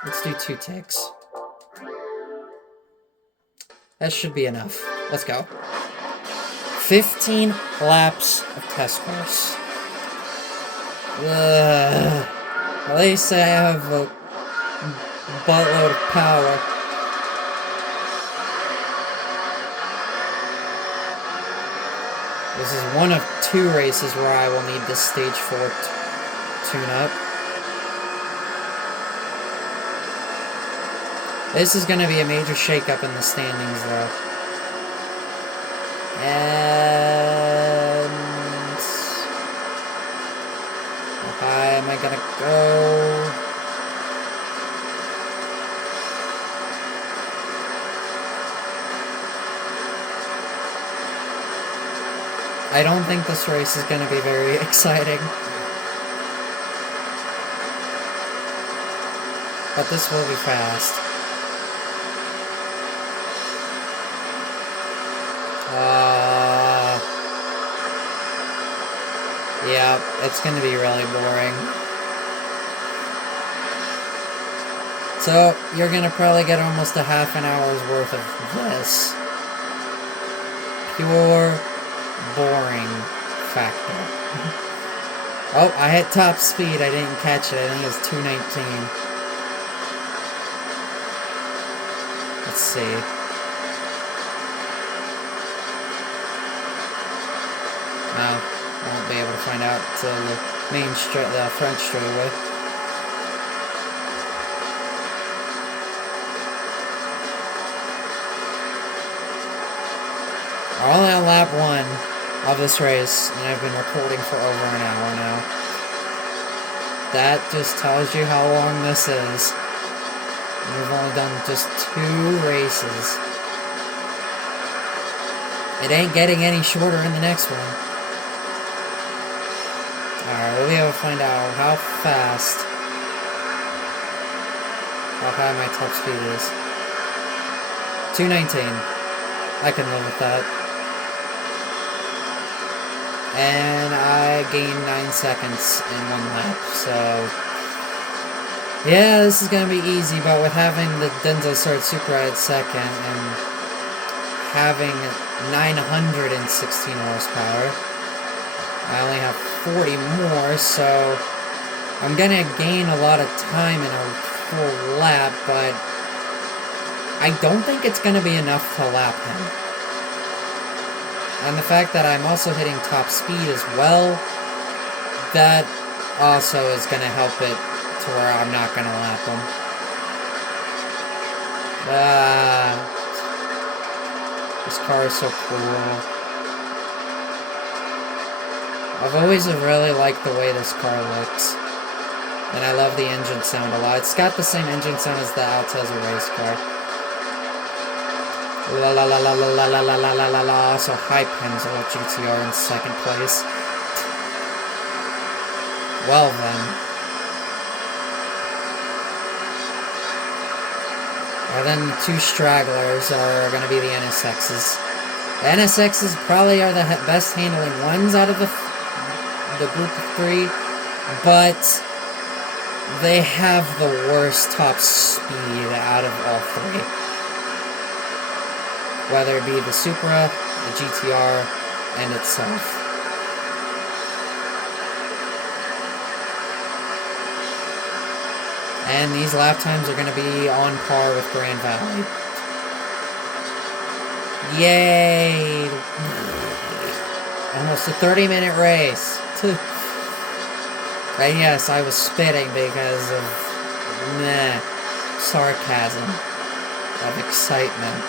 Let's do 2 ticks. That should be enough. Let's go. 15 laps of test course. At least I have a buttload of power. This is one of 2 races where I will need this Stage 4 tune-up. This is going to be a major shakeup in the standings, though. And how high am I gonna go? I don't think this race is gonna be very exciting. But this will be fast. Yeah, it's gonna be really boring. So you're gonna probably get almost a half an hour's worth of this. Pure boring factor. Oh, I hit top speed. I didn't catch it. I think it was 219. Let's see. No, I won't be able to find out till the the front straightaway. We're only on lap 1 of this race, and I've been recording for over an hour now. That just tells you how long this is. We've only done just 2 races. It ain't getting any shorter in the next one. Alright, we'll be able to find out how fast, how high my top speed is. 219. I can live with that. And I gained 9 seconds in 1 lap, so yeah, this is gonna be easy, but with having the Denso Sword Supra at second and having 916 horsepower, I only have 40 more, so I'm gonna gain a lot of time in a full lap, but I don't think it's gonna be enough to lap him. And the fact that I'm also hitting top speed as well, that also is going to help it to where I'm not going to lap him. This car is so cool. I've always really liked the way this car looks. And I love the engine sound a lot. It's got the same engine sound as the Altezza race car. La la la la la la la la la la la. So High Pencil GTR in second place. Well then. And then the 2 stragglers are going to be the NSXs. The NSXs probably are the best handling ones out of the group of 3, but they have the worst top speed out of all 3. Whether it be the Supra, the GTR, and itself. And these lap times are going to be on par with Gran Valley. Yay! Almost a 30-minute race. And yes, I was spitting because of sarcasm, of excitement.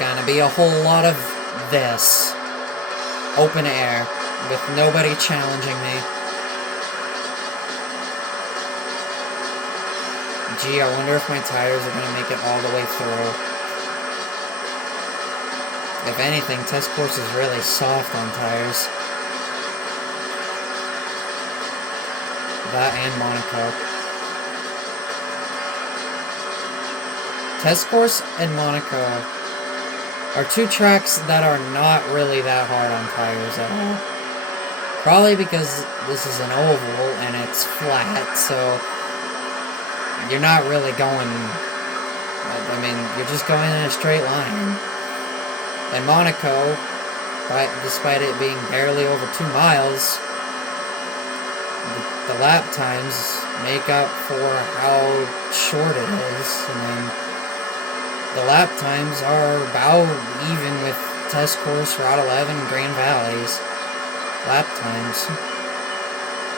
Gonna be a whole lot of this. Open air, with nobody challenging me. Gee, I wonder if my tires are gonna make it all the way through. If anything, test course is really soft on tires. That and Monaco. Test course and Monaco are 2 tracks that are not really that hard on tires at all. Probably because this is an oval and it's flat, so you're not really going, I mean, you're just going in a straight line. And Monaco, despite it being barely over 2 miles, the lap times make up for how short it is. I mean, the lap times are about even with test course, Route 11, and Grand Valley's lap times.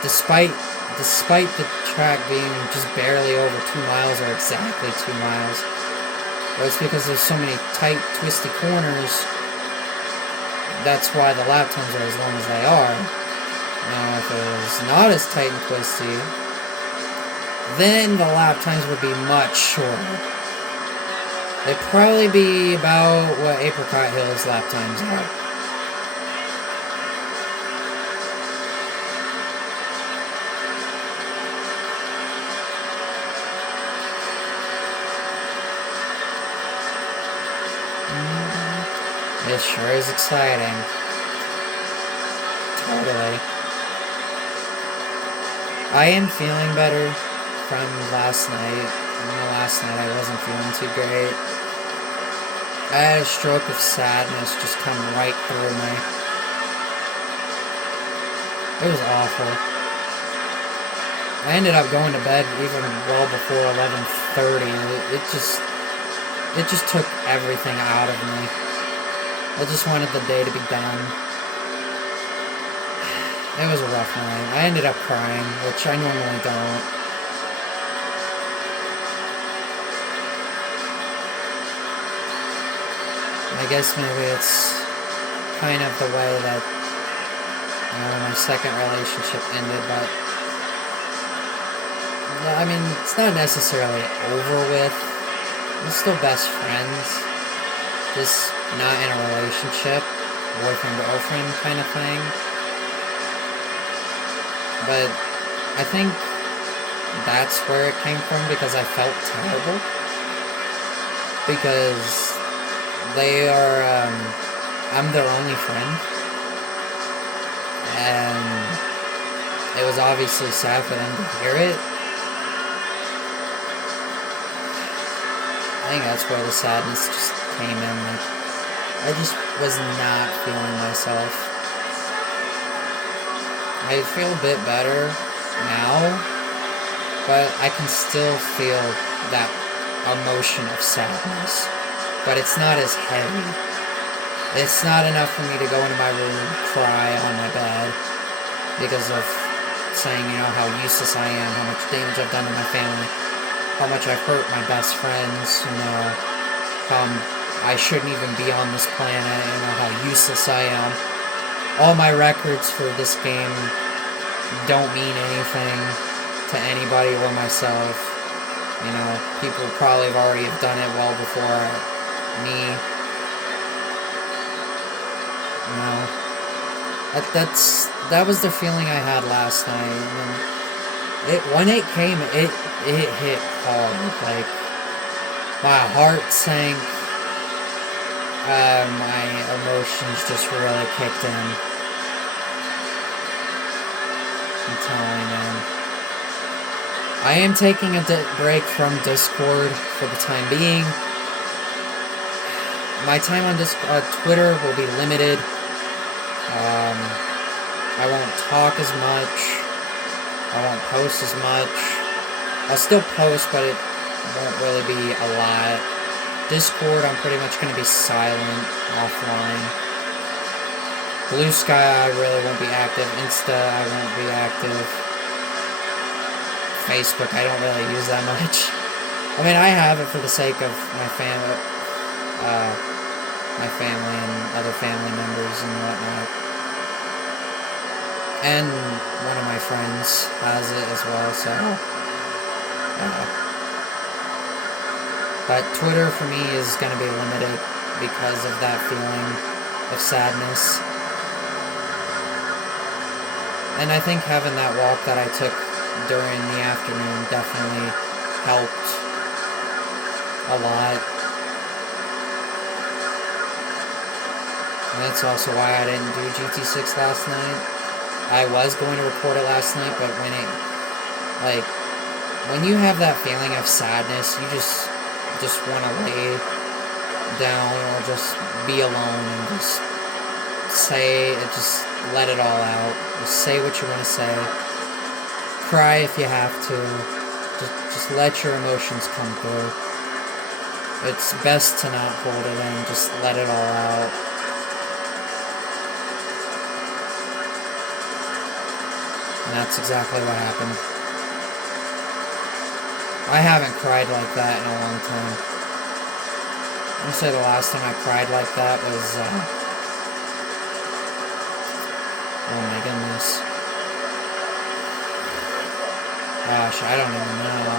Despite the track being just barely over 2 miles or exactly 2 miles. But it's because there's so many tight, twisty corners. That's why the lap times are as long as they are. Now, if it was not as tight and twisty, then the lap times would be much shorter. They'd probably be about what Apricot Hill's lap times are. It sure is exciting. Totally. I am feeling better from last night. Last night I wasn't feeling too great. I had a stroke of sadness just come right through me. It was awful. I ended up going to bed even well before 11:30. It just took everything out of me. I just wanted the day to be done. It was a rough night. I ended up crying, which I normally don't. I guess maybe it's kind of the way that my second relationship ended, but I mean, it's not necessarily over with. We're still best friends. Just not in a relationship, boyfriend-girlfriend kind of thing. But I think that's where it came from, because I felt terrible. Because they are, I'm their only friend. And it was obviously sad for them to hear it. I think that's where the sadness just came in. Like, I just was not feeling myself. I feel a bit better now, but I can still feel that emotion of sadness. But it's not as heavy. It's not enough for me to go into my room and cry on my bed because of saying, how useless I am, how much damage I've done to my family, how much I've hurt my best friends, how I shouldn't even be on this planet, how useless I am. All my records for this game don't mean anything to anybody or myself. People probably have already done it well before me. That was the feeling I had last night. And when it came, it hit hard. Like, my heart sank. My emotions just really kicked in. I'm telling you, man. I am taking a break from Discord for the time being. My time on Twitter will be limited. I won't talk as much. I won't post as much. I'll still post, but it won't really be a lot. Discord, I'm pretty much going to be silent, offline. Blue Sky, I really won't be active. Insta, I won't be active. Facebook, I don't really use that much. I mean, I have it for the sake of my family and other family members and whatnot. And one of my friends has it as well, so... But Twitter for me is going to be limited because of that feeling of sadness. And I think having that walk that I took during the afternoon definitely helped a lot. And that's also why I didn't do GT6 last night. I was going to record it last night, but when you have that feeling of sadness, you just want to lay down or just be alone and just let it all out. Just say what you want to say. Cry if you have to. Just let your emotions come through. It's best to not hold it in. Just let it all out. And that's exactly what happened. I haven't cried like that in a long time. I'm gonna say the last time I cried like that was, oh my goodness. Gosh, I don't even know.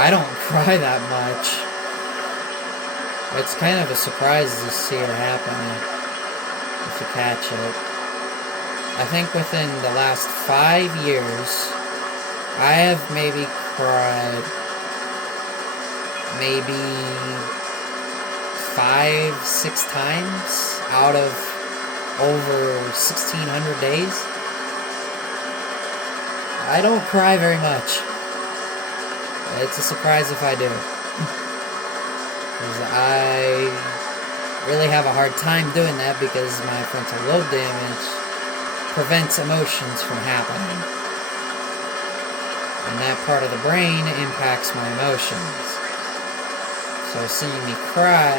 I don't cry that much. It's kind of a surprise to see it happen if you catch it. I think within the last 5 years, I have maybe cried maybe 5-6 times out of over 1,600 days. I don't cry very much. It's a surprise if I do. Because I really have a hard time doing that because my frontal lobe damage prevents emotions from happening. And that part of the brain impacts my emotions. So seeing me cry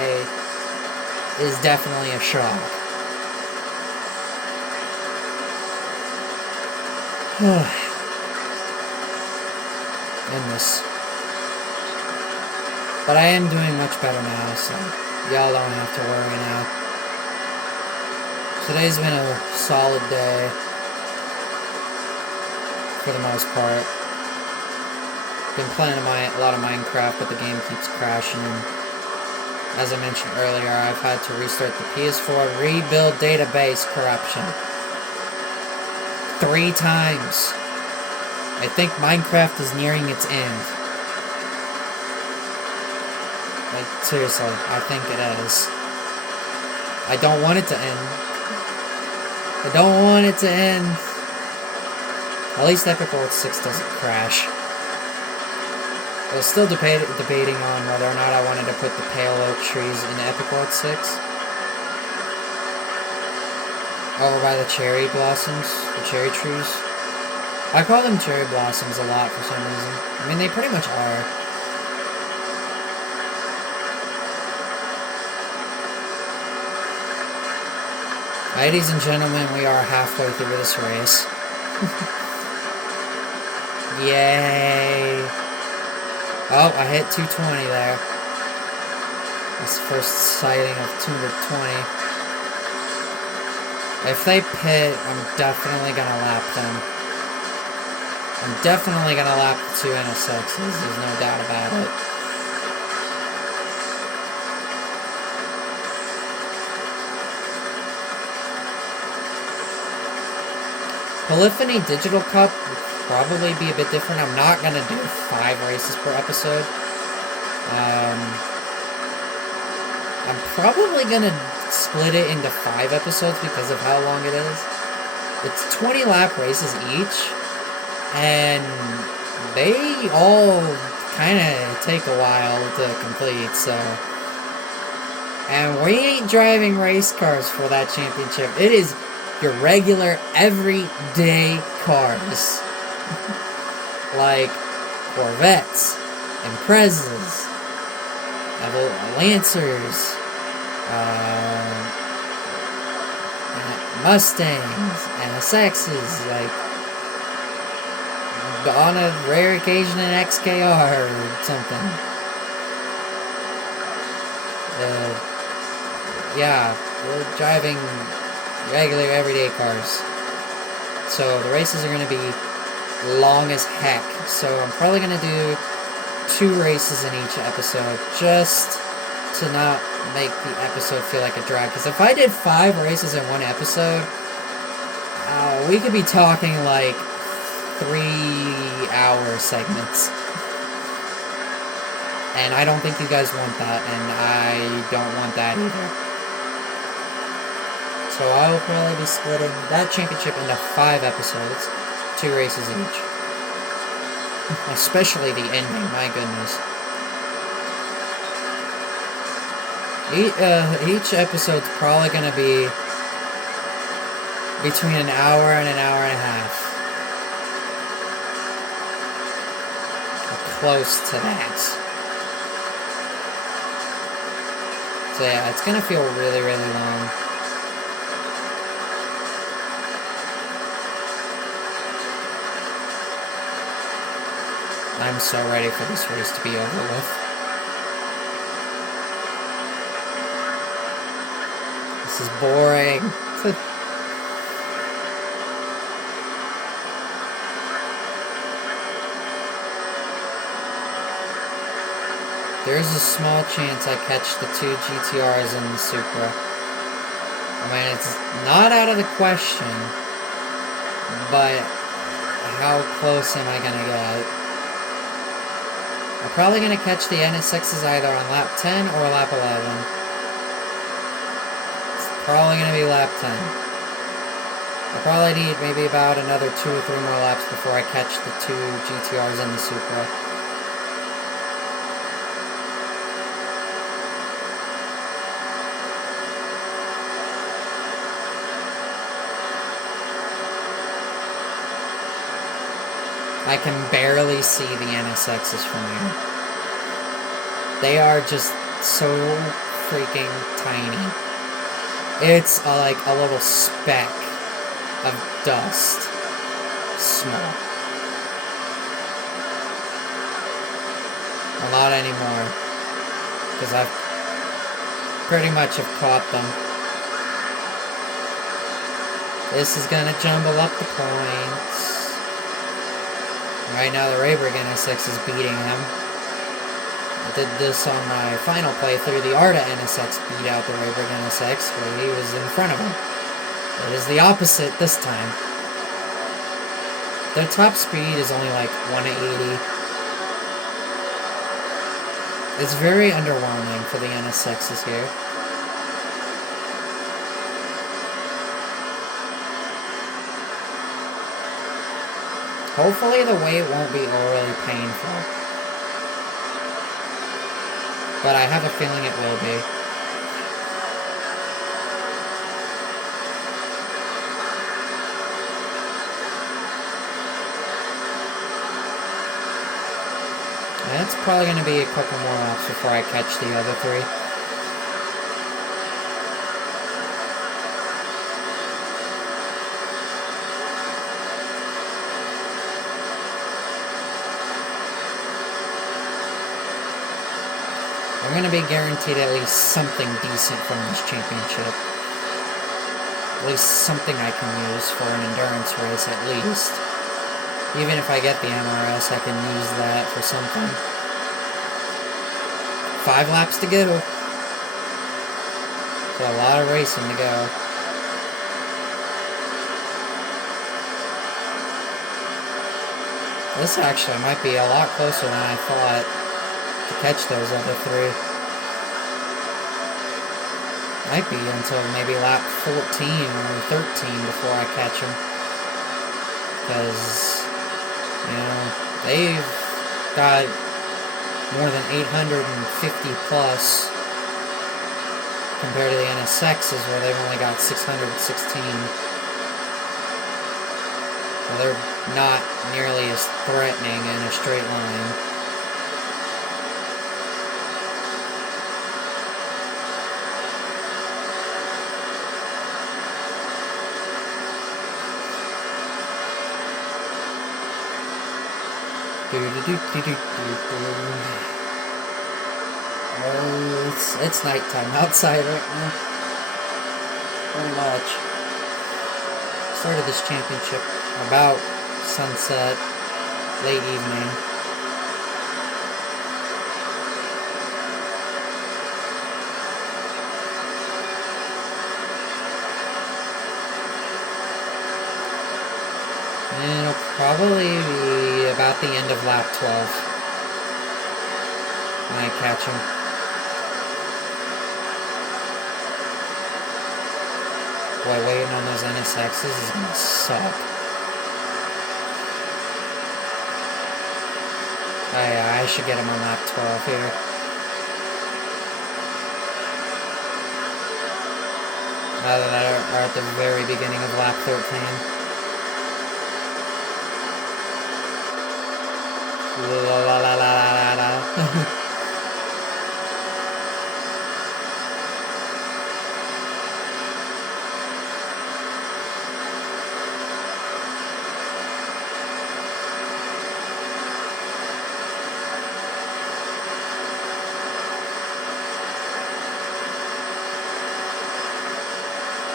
is definitely a shock. Goodness. But I am doing much better now, so y'all don't have to worry now. Today's been a solid day, for the most part. Been playing a lot of Minecraft, but the game keeps crashing. As I mentioned earlier, I've had to restart the PS4, rebuild database corruption 3 times. I think Minecraft is nearing its end. Like, seriously, I think it is. I don't want it to end. I don't want it to end. At least Epic World 6 doesn't crash. I was still debating on whether or not I wanted to put the pale oak trees in Epic World 6. Over by the cherry blossoms, the cherry trees. I call them cherry blossoms a lot for some reason. I mean, they pretty much are. Ladies and gentlemen, we are halfway through this race. Yay! Oh, I hit 220 there. That's the first sighting of 220. If they pit, I'm definitely gonna lap them. I'm definitely gonna lap the 2 NSXs, there's no doubt about it. Polyphony Digital Cup will probably be a bit different. I'm not going to do 5 races per episode. I'm probably going to split it into 5 episodes because of how long it is. It's 20 lap races each, and they all kind of take a while to complete, so... And we ain't driving race cars for that championship. It is your regular, everyday cars. Like Corvettes, Imprezas, Lancers, Mustangs, NSXs, like, on a rare occasion an XKR or something. Yeah, we're driving regular, everyday cars. So the races are going to be long as heck. So I'm probably going to do 2 races in each episode, just to not make the episode feel like a drag. Because if I did 5 races in one episode, we could be talking like 3-hour segments. And I don't think you guys want that, and I don't want that either. So I will probably be splitting that championship into 5 episodes, 2 races each. Especially the ending, my goodness. Each episode's probably going to be between an hour and an hour and a half. Or close to that. So yeah, it's going to feel really, really long. I'm so ready for this race to be over with. This is boring. There's a small chance I catch the 2 GTRs in the Supra. I mean, it's not out of the question, but how close am I gonna get? I'm probably going to catch the NSXs either on lap 10 or lap 11. It's probably going to be lap 10. I probably need maybe about another 2 or 3 more laps before I catch the 2 GTRs in the Supra. I can barely see the NSXs from here. They are just so freaking tiny. It's like a little speck of dust. Small. Not anymore. Because I've pretty much have caught them. This is gonna jumble up the points. Right now the Rayburg NSX is beating him. I did this on my final playthrough. The Arda NSX beat out the Rayburg NSX where he was in front of him. It is the opposite this time. Their top speed is only like 180. It's very underwhelming for the NSXs here. Hopefully the wait won't be overly painful. But I have a feeling it will be. And it's probably going to be a couple more laps before I catch the other 3. I'm going to be guaranteed at least something decent from this championship. At least something I can use for an endurance race, at least. Even if I get the MRS, I can use that for something. 5 laps to go. So a lot of racing to go. This actually might be a lot closer than I thought to catch those other 3. Might be until maybe lap 14 or 13 before I catch them. Because, you know, they've got more than 850 plus compared to the NSXs where they've only got 616. So they're not nearly as threatening in a straight line. Oh, it's nighttime outside right now. Pretty much. Started this championship about sunset, late evening. And it'll probably be about the end of lap 12 when I catch him. Boy, waiting on those NSXs is gonna suck. I should get him on lap 12 here. Rather than are at the very beginning of lap 13. La la la la la la.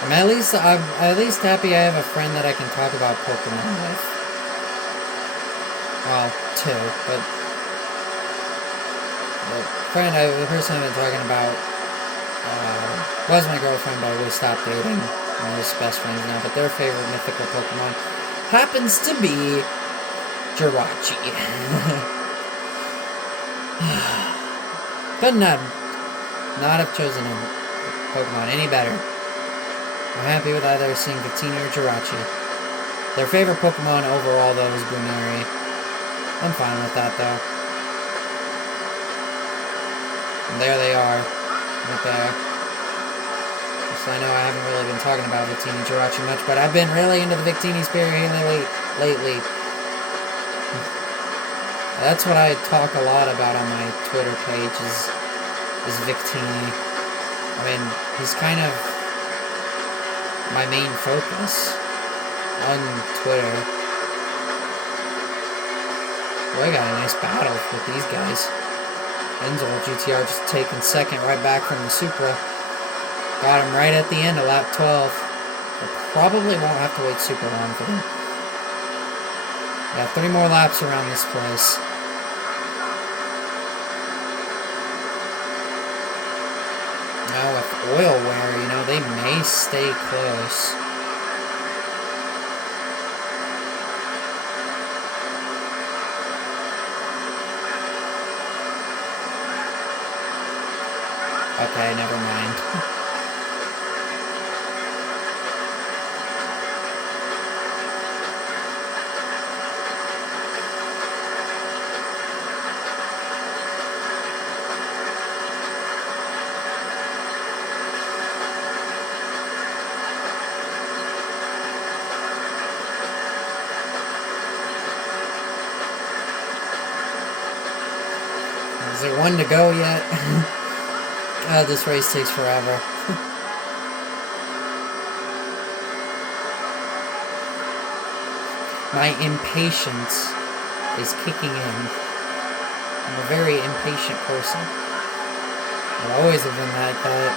I'm at least happy I have a friend that I can talk about Pokemon with. Well, 2, but the person I've been talking about was my girlfriend, but we stopped dating. We're just best friends now. But their favorite mythical Pokemon happens to be Jirachi. Could not have chosen a Pokemon any better. I'm happy with either seeing Victini or Jirachi. Their favorite Pokemon overall, though, is Buneri. I'm fine with that, though. And there they are. Right there. So I know I haven't really been talking about Victini and Jirachi much, but I've been really into the Victini Spear lately. That's what I talk a lot about on my Twitter page, is Victini. I mean, he's kind of my main focus on Twitter. Well, I got a nice battle with these guys. Enzo GTR just taking second right back from the Supra. Got him right at the end of lap 12. I probably won't have to wait super long for him. Yeah, 3 more laps around this place. Now with oil wear, you know, they may stay close. Okay, never mind. Is there one to go yet? God, this race takes forever. My impatience is kicking in. I'm a very impatient person. I've always have been like that.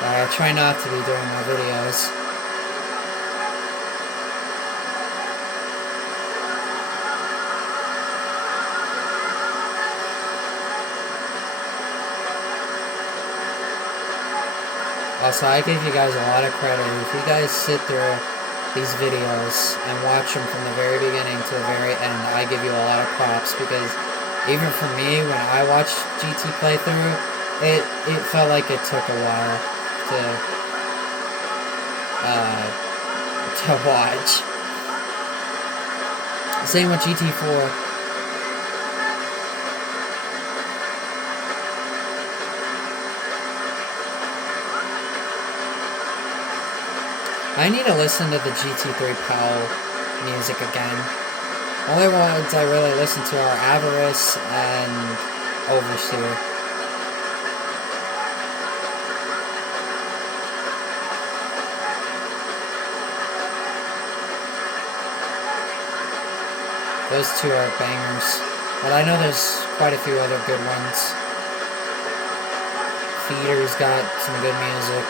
But I try not to be during my videos. Also, I give you guys a lot of credit. If you guys sit through these videos and watch them from the very beginning to the very end, I give you a lot of props, because even for me, when I watched GT playthrough, it felt like it took a while to watch. Same with GT4. I need to listen to the GT3 PAL music again. Only ones I really listen to are Avarice and Overseer. Those two are bangers. But I know there's quite a few other good ones. Feeder's got some good music.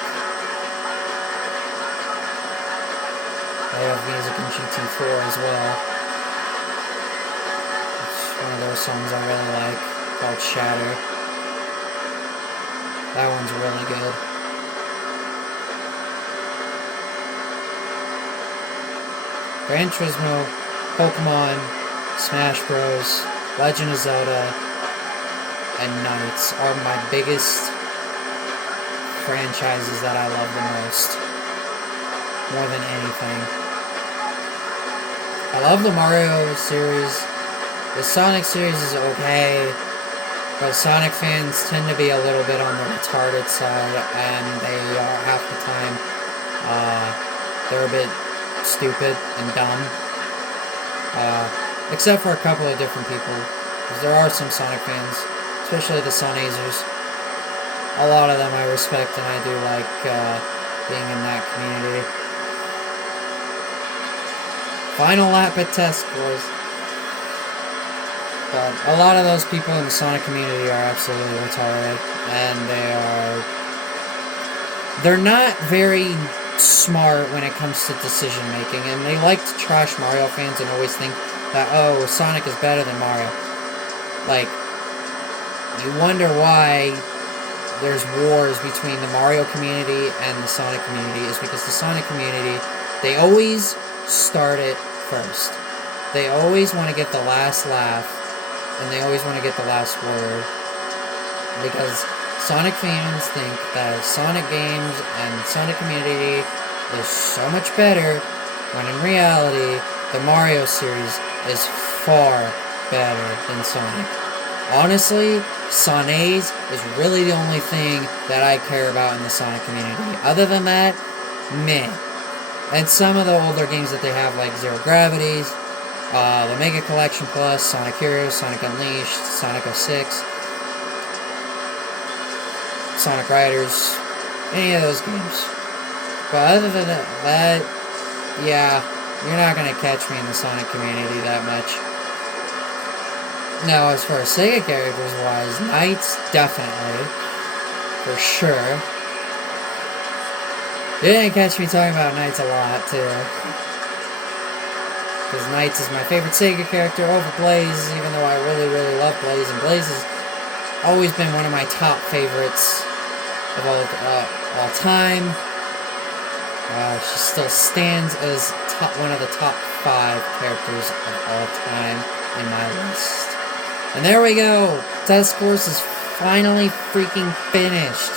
They have music in GT4 as well. It's one of those songs I really like, called Shatter. That one's really good. Gran Turismo, Pokemon, Smash Bros, Legend of Zelda, and Knights are my biggest franchises that I love the most. More than anything. I love the Mario series. The Sonic series is okay, but Sonic fans tend to be a little bit on the retarded side, and they are half the time, they're a bit stupid and dumb. Except for a couple of different people. Because there are some Sonic fans, especially the Sunazers. A lot of them I respect, and I do like being in that community. Final lap at test scores. But a lot of those people in the Sonic community are absolutely retarded, and they're not very smart when it comes to decision making, and they like to trash Mario fans and always think that, oh, Sonic is better than Mario. Like, you wonder why there's wars between the Mario community and the Sonic community, is because the Sonic community, they always start it first. They always want to get the last laugh, and they always want to get the last word, because Sonic fans think that Sonic games and Sonic community is so much better, when in reality, the Mario series is far better than Sonic. Honestly, Sonic is really the only thing that I care about in the Sonic community. Other than that, meh. And some of the older games that they have, like Zero Gravity, the Mega Collection Plus, Sonic Heroes, Sonic Unleashed, Sonic 06, Sonic Riders, any of those games. But other than that, yeah, you're not going to catch me in the Sonic community that much. Now, as far as Sega characters wise, Knights, definitely. For sure. You're going to catch me talking about Knights a lot, too. Because Knights is my favorite Sega character over Blaze, even though I really, really love Blaze. And Blaze has always been one of my top favorites of all time. She still stands as one of the top 5 characters of all time in my list. And there we go! Test course is finally freaking finished.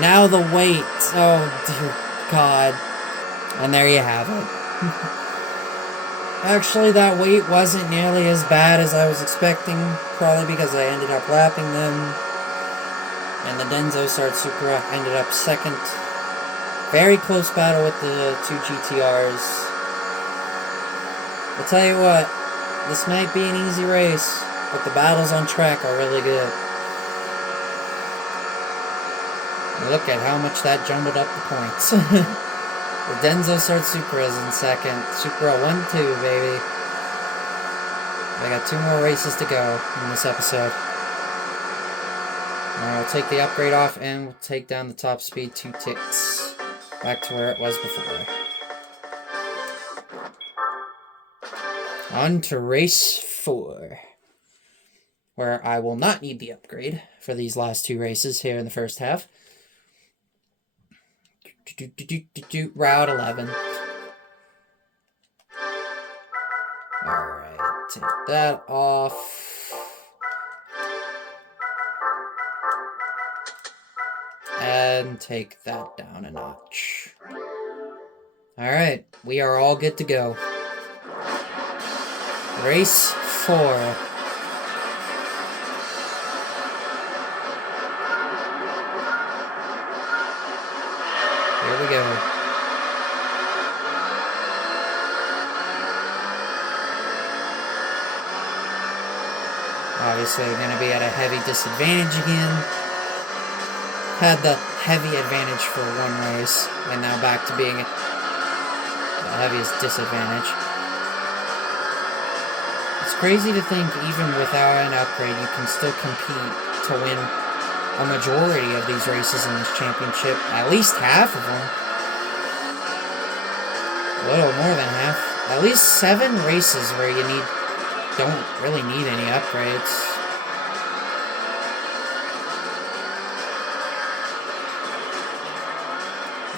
Now the wait. Oh, dear God. And there you have it. Actually, that wait wasn't nearly as bad as I was expecting, probably because I ended up lapping them. And the Denso Start Supra ended up second. Very close battle with the 2 GTRs. I'll tell you what, this might be an easy race, but the battles on track are really good. Look at how much that jumbled up the points. The Denso Start Supra is in second. Supra 1-2, baby. I got 2 more races to go in this episode. Alright, we'll take the upgrade off and we'll take down the top speed 2 ticks. Back to where it was before. On to race 4. Where I will not need the upgrade for these last 2 races here in the first half. Route 11. Alright, take that off. And take that down a notch. Alright, we are all good to go. Race 4. Here we go. Obviously, going to be at a heavy disadvantage again. Had the heavy advantage for one race, and now back to being the heaviest disadvantage. It's crazy to think even without an upgrade, you can still compete to win a majority of these races in this championship. At least half of them. A little more than half. At least 7 races where you don't really need any upgrades.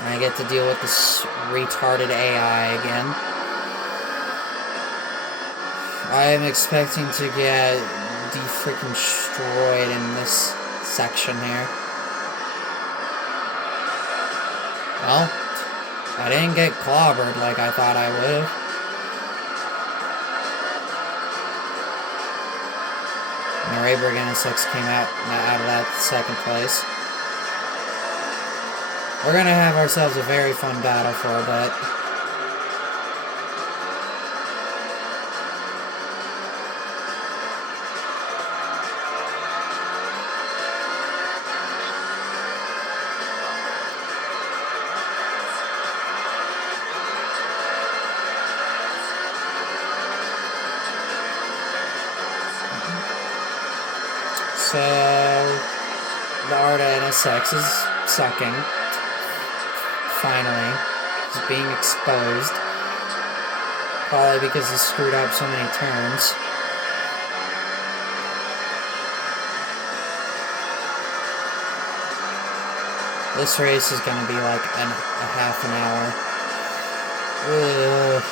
I get to deal with this retarded AI again. I am expecting to get de-freaking destroyed in this section here. Well, I didn't get clobbered like I thought I would have. And Rayburg NSX came out of that second place. We're gonna have ourselves a very fun battle for a bit. So, the Arta NSX is sucking. Finally, he's being exposed. Probably because he screwed up so many turns. This race is going to be like a half an hour. Ugh.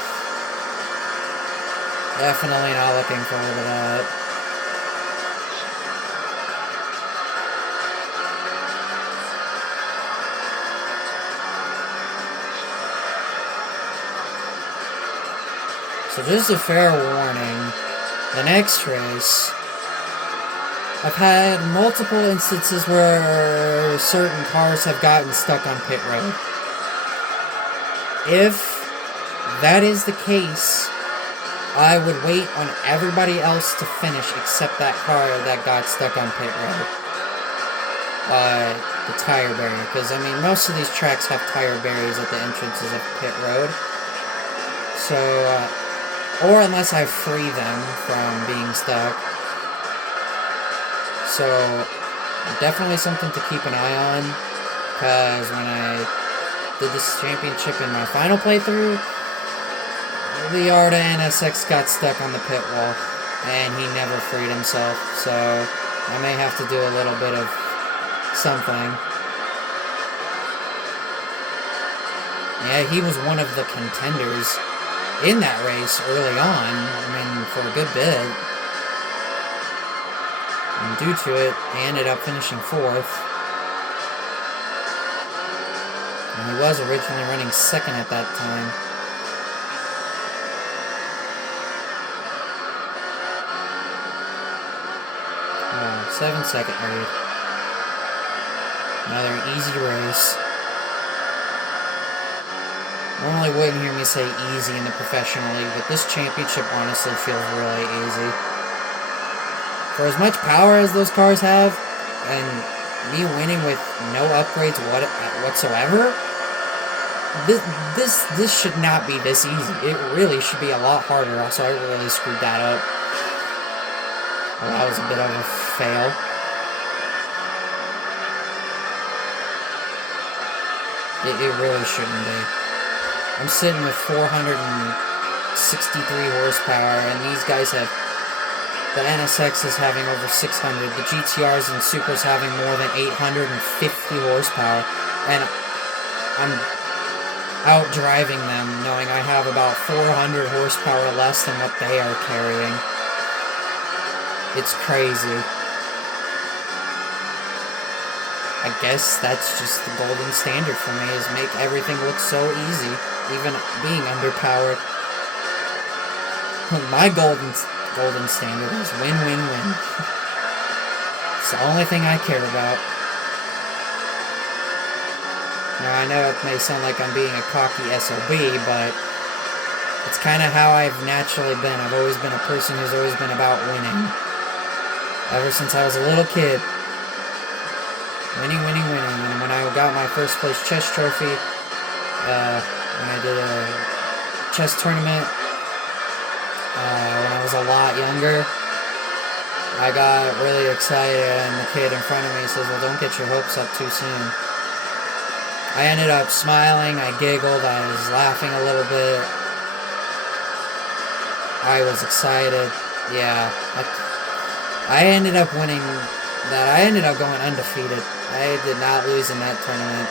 Definitely not looking forward to that. So just a fair warning, the next race, I've had multiple instances where certain cars have gotten stuck on pit road. If that is the case, I would wait on everybody else to finish except that car that got stuck on pit road. The tire barrier, because I mean most of these tracks have tire barriers at the entrances of pit road. So, or unless I free them from being stuck. So, definitely something to keep an eye on, because when I did this championship in my final playthrough, the Arda NSX got stuck on the pit wall, and he never freed himself, so I may have to do a little bit of something. Yeah, he was one of the contenders in that race early on, I mean, for a good bit. And due to it, he ended up finishing 4th. And he was originally running 2nd at that time. 7-second lead. Another easy race. Normally wouldn't hear me say easy in the professional league, but this championship honestly feels really easy. For as much power as those cars have, and me winning with no upgrades whatsoever, this should not be this easy. It really should be a lot harder. Also, I really screwed that up. Well, that was a bit of a fail. It really shouldn't be. I'm sitting with 463 horsepower, and these guys have... The NSX is having over 600. The GTRs and Supras having more than 850 horsepower. And I'm out driving them, knowing I have about 400 horsepower less than what they are carrying. It's crazy. I guess that's just the golden standard for me, is make everything look so easy, even being underpowered. My golden standard is win, win, win. It's the only thing I care about. Now, I know it may sound like I'm being a cocky SOB, but it's kind of how I've naturally been. I've always been a person who's always been about winning. Ever since I was a little kid. Winning, winning, winning. And when I got my first place chess trophy, when I did a chess tournament, when I was a lot younger, I got really excited, and the kid in front of me says, well, don't get your hopes up too soon. I ended up smiling, I giggled, I was laughing a little bit. I was excited. Yeah. I ended up winning that. I ended up going undefeated. I did not lose in that tournament.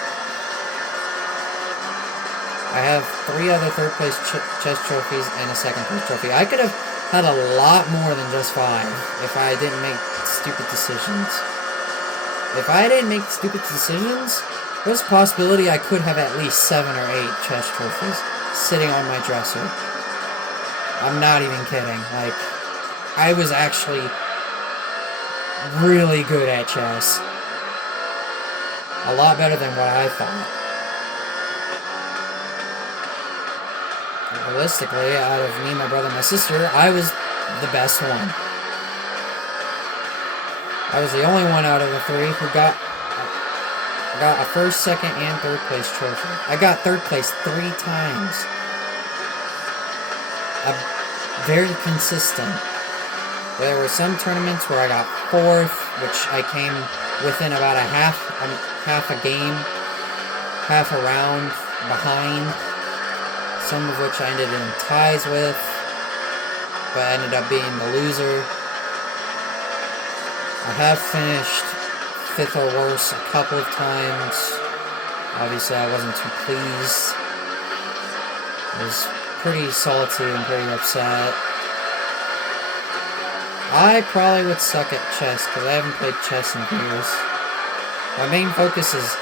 I have 3 other third place chess trophies and a second place trophy. I could have had a lot more than just 5 if I didn't make stupid decisions. If I didn't make stupid decisions, there's a possibility I could have at least 7 or 8 chess trophies sitting on my dresser. I'm not even kidding. Like, I was actually really good at chess. A lot better than what I thought. Realistically, out of me, my brother, and my sister, I was the best one. I was the only one out of the 3 who got a first, second, and third place trophy. I got third place 3 times. Very consistent. There were some tournaments where I got 4th, which I came within about a half a game, half a round behind. Some of which I ended in ties with, but I ended up being the loser. I have finished 5th or worse a couple of times. Obviously, I wasn't too pleased. I was pretty salty and pretty upset. I probably would suck at chess, because I haven't played chess in years. My main focus is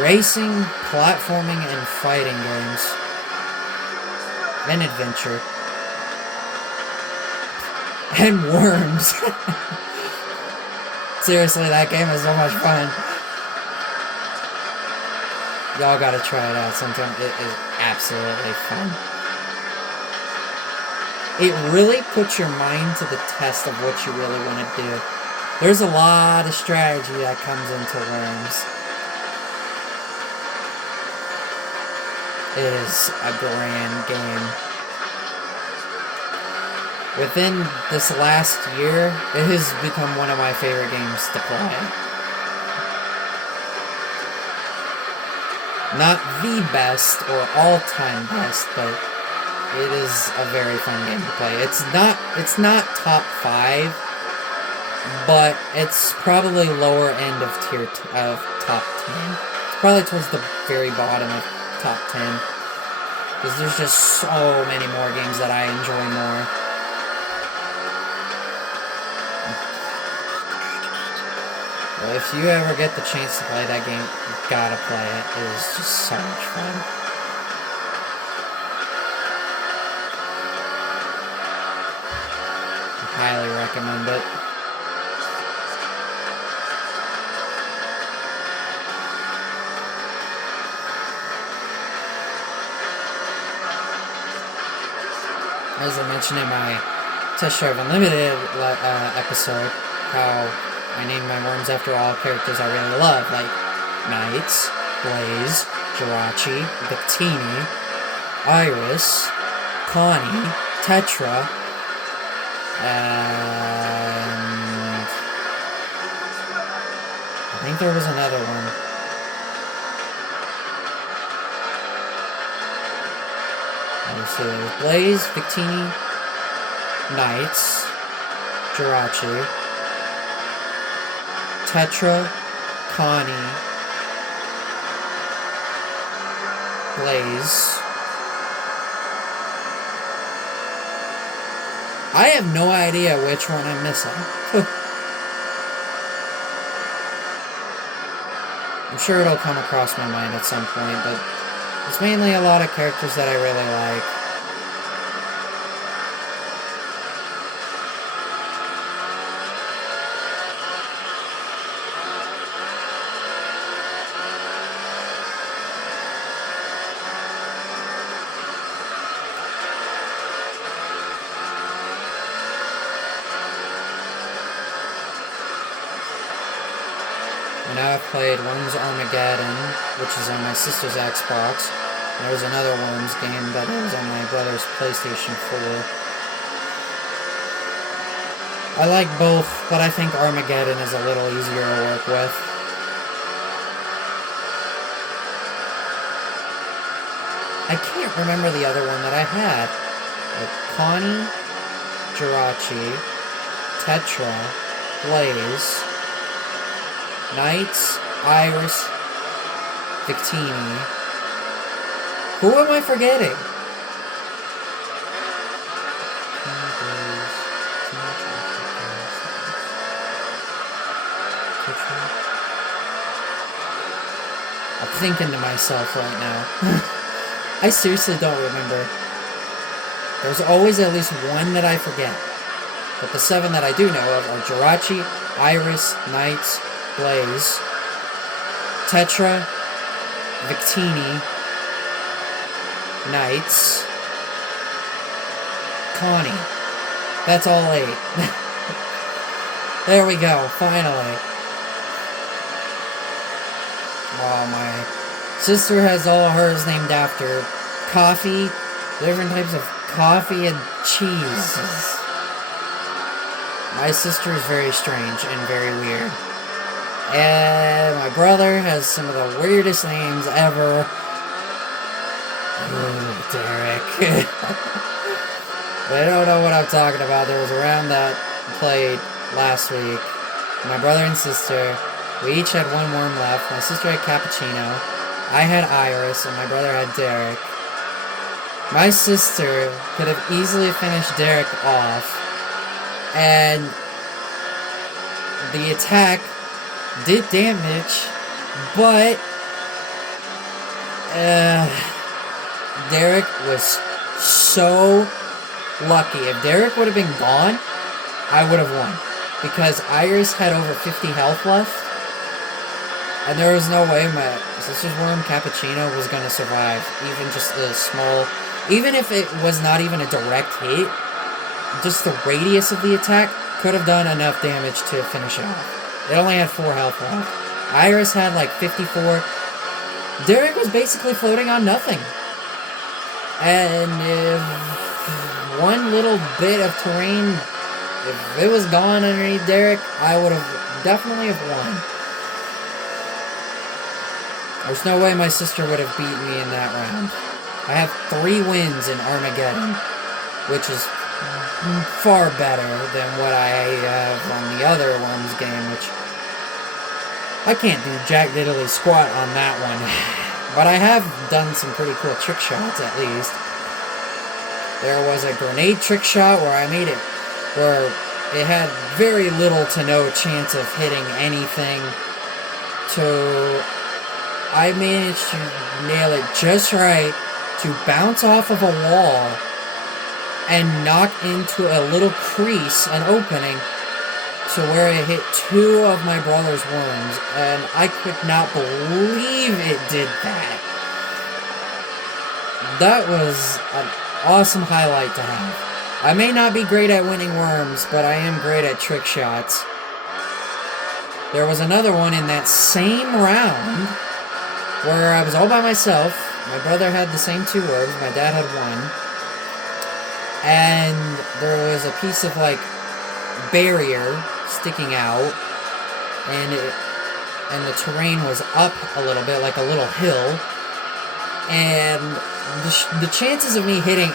racing, platforming, and fighting games. And adventure. and Worms. Seriously, that game is so much fun. Y'all gotta try it out sometime. It is absolutely fun. It really puts your mind to the test of what you really want to do. There's a lot of strategy that comes into Worms. It is a grand game. Within this last year, it has become one of my favorite games to play. Not the best or all-time best, but it is a very fun game to play. It's not top 5, but it's probably lower end of top 10. It's probably towards the very bottom of top 10. Because there's just so many more games that I enjoy more. Well, if you ever get the chance to play that game, you gotta play it. It is just so much fun. I highly recommend it. As I mentioned in my Test Drive Unlimited episode, how I named my worms after all characters I really love, like Knights, Blaze, Jirachi, Victini, Iris, Connie, Tetra, and I think there was another one. Let's see, it was Blaze, Victini, Knights, Jirachi, Tetra, Connie, Blaze. I have no idea which one I'm missing. I'm sure it'll come across my mind at some point, but it's mainly a lot of characters that I really like. And I've played Worms Armageddon, which is on my sister's Xbox. There was another Worms game that was on my brother's PlayStation 4. I like both, but I think Armageddon is a little easier to work with. I can't remember the other one that I had. Like Connie, Jirachi, Tetra, Blaze, Knights, Iris, Victini. Who am I forgetting? I'm thinking to myself right now. I seriously don't remember. There's always at least one that I forget. But the 7 that I do know of are Jirachi, Iris, Knights, Blaze, Tetra, Victini, Knights, Connie. That's all 8. There we go, finally. Wow, my sister has all hers named after coffee, different types of coffee and cheese. My sister is very strange and very weird. And my brother has some of the weirdest names ever. Ooh, Derek. They don't know what I'm talking about. There was a round that played last week. My brother and sister, we each had one worm left. My sister had Cappuccino. I had Iris, and my brother had Derek. My sister could have easily finished Derek off. And the attack did damage, but Derek was so lucky. If Derek would have been gone, I would have won. Because Iris had over 50 health left. And there was no way my sister's worm, Cappuccino, was going to survive. Even just a small... Even if it was not even a direct hit, just the radius of the attack could have done enough damage to finish it off. It only had 4 health left. Iris had like 54. Derek was basically floating on nothing. And if one little bit of terrain, if it was gone underneath Derek, I would have definitely have won. There's no way my sister would have beaten me in that round. I have 3 wins in Armageddon, which is far better than what I have on the other Worms game, which I can't do jack diddly squat on that one. But I have done some pretty cool trick shots, at least. There was a grenade trick shot where I made it, where it had very little to no chance of hitting anything. So I managed to nail it just right to bounce off of a wall and knock into a little crease, an opening, to where it hit 2 of my brother's worms, and I could not believe it did that. That was an awesome highlight to have. I may not be great at winning worms, but I am great at trick shots. There was another one in that same round where I was all by myself. My brother had the same 2 worms, my dad had 1. And there was a piece of, like, barrier sticking out, and the terrain was up a little bit, like a little hill, and the chances of me hitting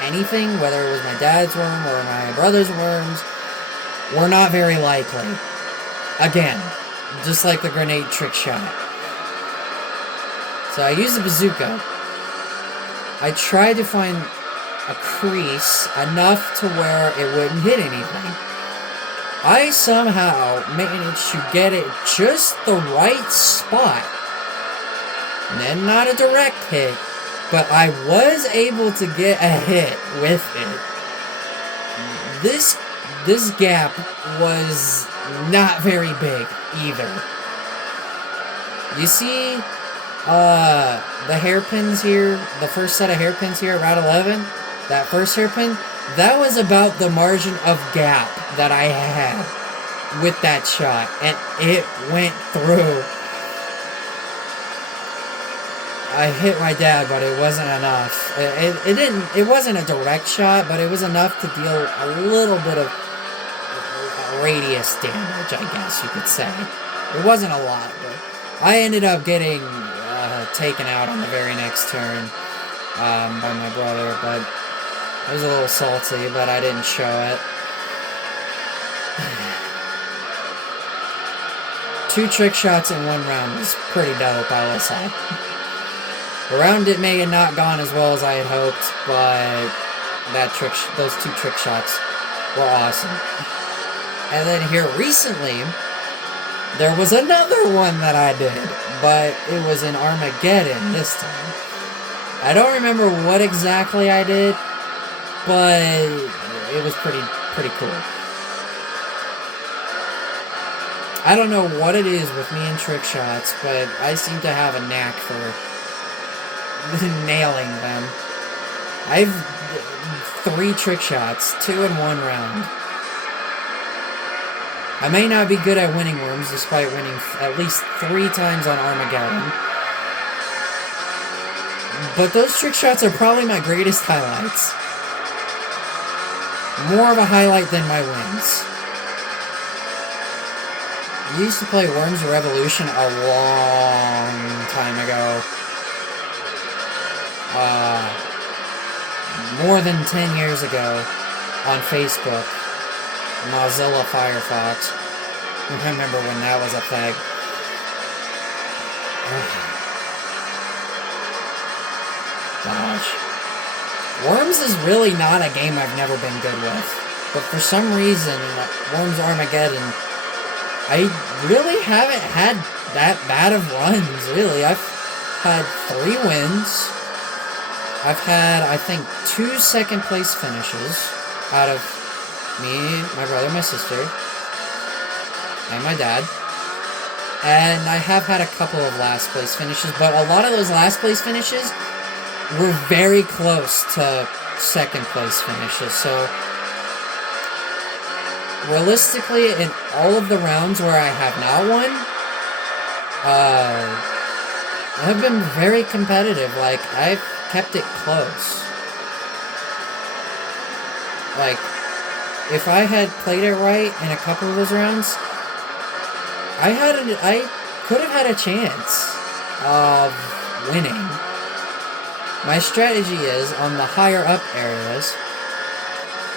anything, whether it was my dad's worm or my brother's worms, were not very likely. Again, just like the grenade trick shot. So I used the bazooka. I tried to find a crease enough to where it wouldn't hit anything. I somehow managed to get it just the right spot. And then not a direct hit, but I was able to get a hit with it. This gap was not very big either. You see the hairpins here, the first set of hairpins here at Route 11, that first hairpin, that was about the margin of gap that I had with that shot, and it went through. I hit my dad, but it wasn't enough. It wasn't a direct shot, but it was enough to deal a little bit of radius damage, I guess you could say. It wasn't a lot, but I ended up getting taken out on the very next turn by my brother, but I was a little salty, but I didn't show it. 2 trick shots in 1 round was pretty dope, I will say. The round it may have not gone as well as I had hoped, but those 2 trick shots were awesome. And then here recently, there was another one that I did, but it was in Armageddon this time. I don't remember what exactly I did, but it was pretty cool. I don't know what it is with me and trick shots, but I seem to have a knack for nailing them. I've 3 trick shots, 2 in 1 round. I may not be good at winning worms, despite winning at least 3 times on Armageddon. But those trick shots are probably my greatest highlights. More of a highlight than my wins. I used to play Worms Revolution a long time ago. More than 10 years ago on Facebook. Mozilla Firefox. I remember when that was a thing. Gosh. Worms is really not a game I've never been good with. But for some reason, Worms Armageddon, I really haven't had that bad of runs, really. I've had 3 wins. I've had, I think, 2 second place finishes out of Me, my brother, my sister, and my dad. And I have had a couple of last place finishes, but a lot of those last place finishes were very close to second place finishes. So, realistically, in all of the rounds where I have not won, I have been very competitive. Like, I've kept it close. Like, if I had played it right in a couple of those rounds, I could have had a chance of winning. My strategy is on the higher up areas,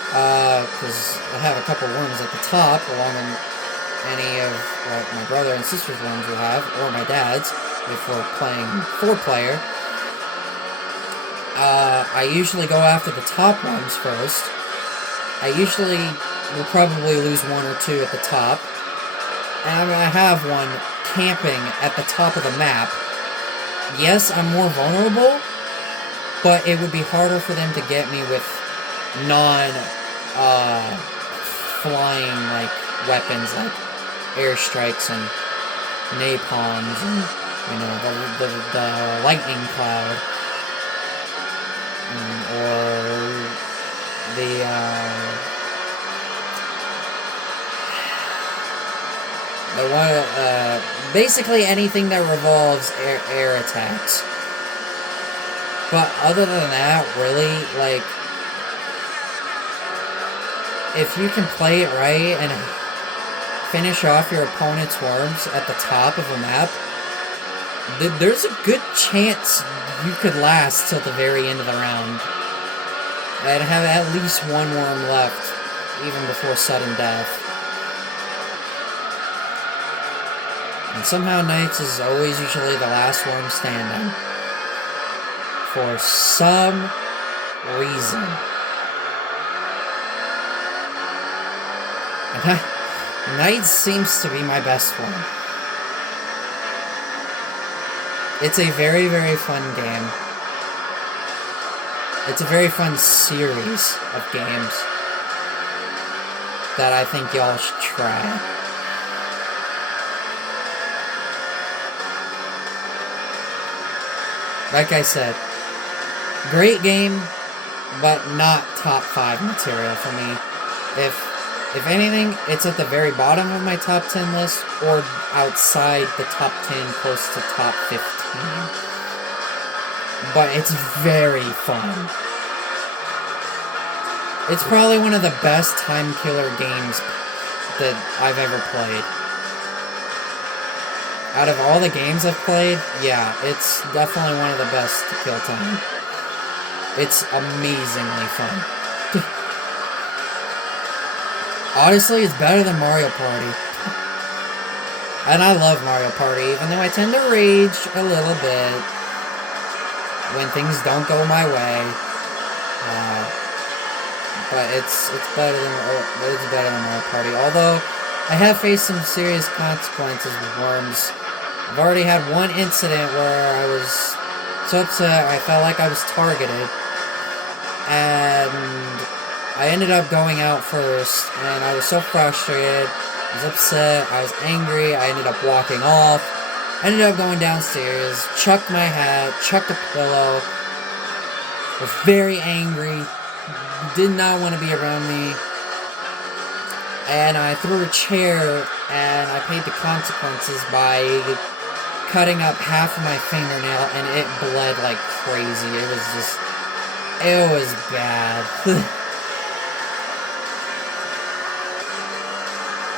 because I have a couple worms at the top, along with any of what my brother and sister's worms will have, or my dad's, if we're playing 4-player. I usually go after the top ones first. I usually will probably lose 1 or 2 at the top. And I'm going to have one camping at the top of the map. Yes, I'm more vulnerable, but it would be harder for them to get me with flying, like, weapons, like airstrikes and napalms and, you know, the lightning cloud. Or basically anything that revolves air attacks. But other than that, really, like, if you can play it right and finish off your opponent's worms at the top of a map, there's a good chance you could last till the very end of the round. And have at least 1 worm left, even before sudden death. And somehow Knights is always usually the last worm standing. For some reason. Knights seems to be my best one. It's a very, very fun game. It's a very fun series of games that I think y'all should try. Like I said, great game, but not top 5 material for me. If anything, it's at the very bottom of my top 10 list, or outside the top 10, close to top 15. But it's very fun. It's probably one of the best time killer games that I've ever played. Out of all the games I've played, yeah, it's definitely one of the best to kill time. It's amazingly fun. Honestly, it's better than Mario Party. And I love Mario Party, even though I tend to rage a little bit when things don't go my way. But it's better than Mario Party. Although I have faced some serious consequences with worms. I've already had one incident where I was so upset I felt like I was targeted, and I ended up going out first, and I was so frustrated. I was upset. I was angry. I ended up walking off. I ended up going downstairs, chucked my hat, chucked a pillow. Was very angry. Did not want to be around me. And I threw a chair, and I paid the consequences by cutting up half of my fingernail, and it bled like crazy. It was bad.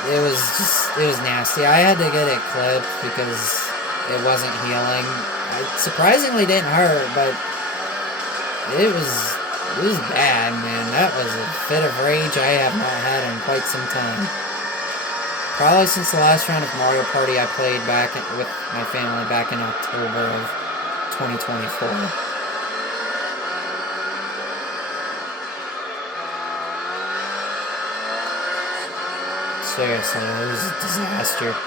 It was nasty. I had to get it clipped because it wasn't healing. It surprisingly didn't hurt, but it was bad, man. That was a fit of rage I have not had in quite some time. Probably since the last round of Mario Party I played with my family back in October of 2024. Seriously, it was a disaster.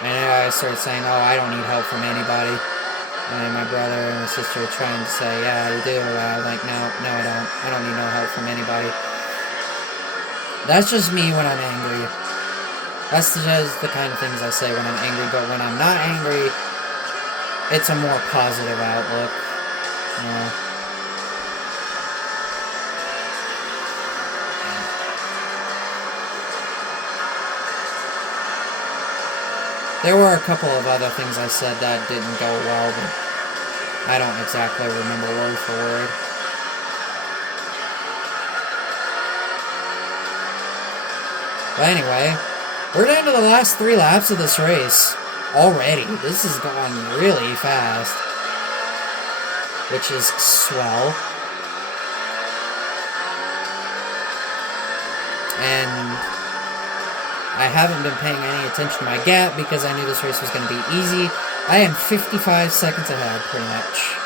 And I started saying, oh, I don't need help from anybody. And my brother and my sister were trying to say, yeah, you do. I'm like, no, I don't. I don't need no help from anybody. That's just me when I'm angry. That's just the kind of things I say when I'm angry, but when I'm not angry, it's a more positive outlook. You know? There were a couple of other things I said that didn't go well, but I don't exactly remember word for word. But anyway, we're down to the last 3 laps of this race already. This has gone really fast, which is swell. And I haven't been paying any attention to my gap because I knew this race was going to be easy. I am 55 seconds ahead, pretty much.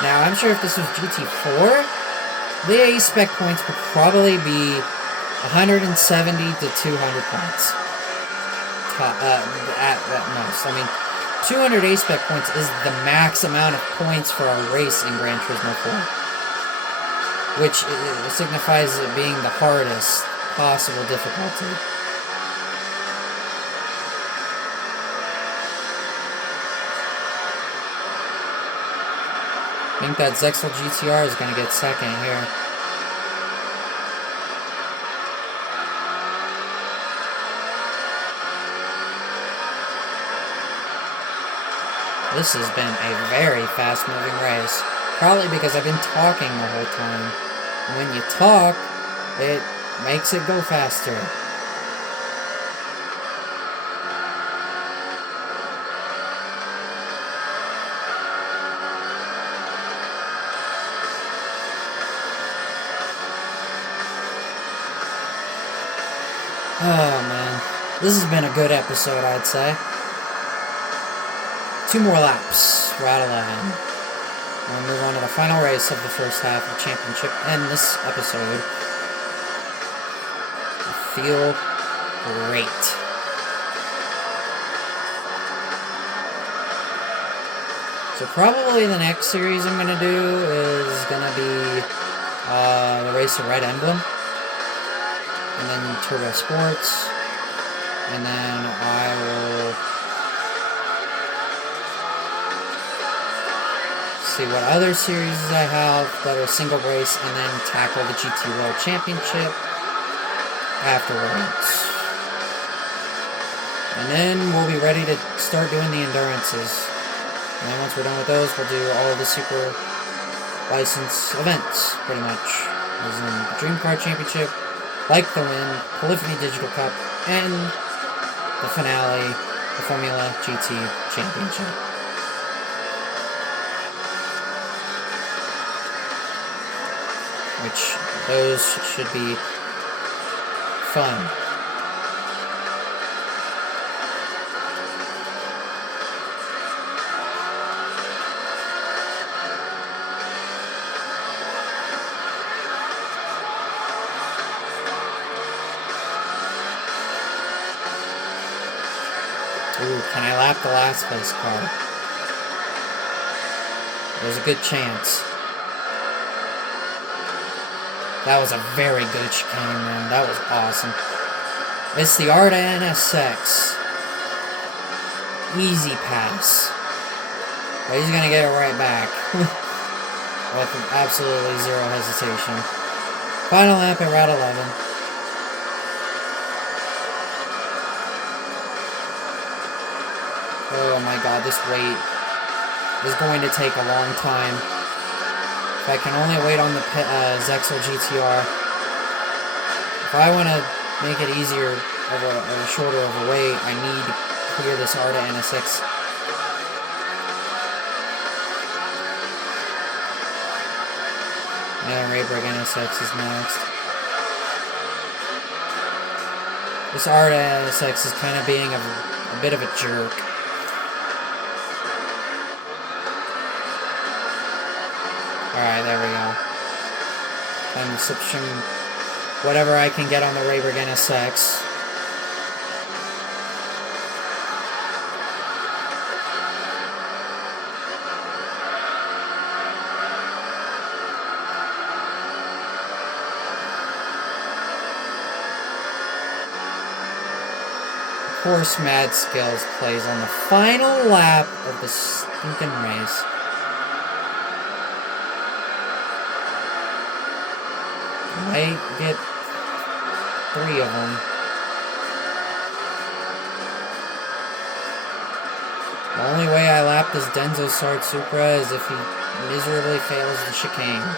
Now, I'm sure if this was GT4, the A-Spec points would probably be 170 to 200 points. At most. I mean, 200 A-Spec points is the max amount of points for a race in Gran Turismo 4. Which signifies it being the hardest possible difficulty. I think that Zexel GTR is going to get second here. This has been a very fast-moving race. Probably because I've been talking the whole time. And when you talk, it makes it go faster. Oh man, this has been a good episode, I'd say. 2 more laps, we're out of line. We'll move on to the final race of the first half of the championship and this episode. I feel great. So probably the next series I'm going to do is going to be the race of Red Emblem. And then Turbo Sports. And then I will see what other series I have that are single race, and then tackle the GT World Championship afterwards. And then we'll be ready to start doing the endurances. And then once we're done with those, we'll do all of the super license events, pretty much. As in the Dream Car Championship, Like the Wind, Polyphony Digital Cup, and the finale, the Formula GT Championship. Which, those should be fun. Ooh, can I lap the last place car? There's a good chance. That was a very good chicane, man. That was awesome. It's the Arta NSX. Easy pass. But he's gonna get it right back. With absolutely zero hesitation. Final lap at Route 11. Oh my god, this wait is going to take a long time. If I can only wait on the Zexel GTR. If I want to make it easier or shorter of a wait, I need to clear this Arta NSX. And Raybrake NSX is next. This Arta NSX is kind of being a bit of a jerk. Alright, there we go. I'm switching whatever I can get on the Raybrake NSX. course, Mad Skills plays on the final lap of the stinking race. Might get 3 of them. The only way I lap this Denso Sard Supra is if he miserably fails the chicane.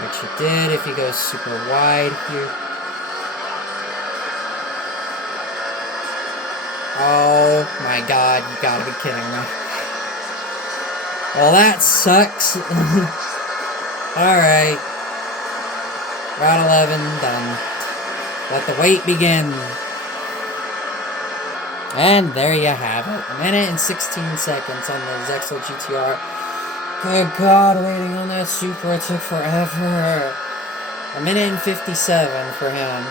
Which he did if he goes super wide here. Oh my god, you gotta be kidding me. Well, that sucks. Alright. Route 11 done. Let the wait begin. And there you have it. 1 minute and 16 seconds on the Zexel GTR. Good God, waiting on that Supra took forever. 1 minute and 57 for him.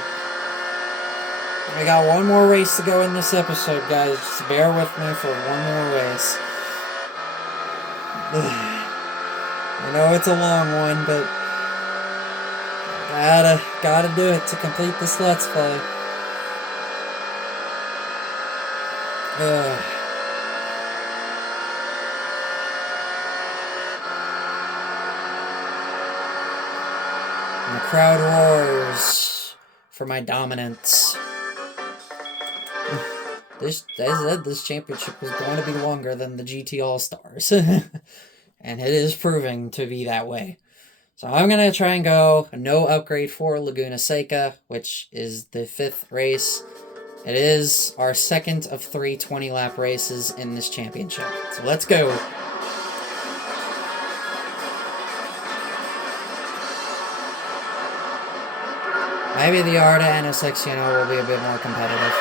We got one more race to go in this episode, guys. Just bear with me for one more race. I know it's a long one, but gotta do it to complete this Let's Play. And the crowd roars for my dominance. This championship was going to be longer than the GT All-Stars. And it is proving to be that way. So I'm going to try and go no upgrade for Laguna Seca, which is the 5th race. It is our second of 3 20-lap races in this championship. So let's go. Maybe the Arda NSX, will be a bit more competitive.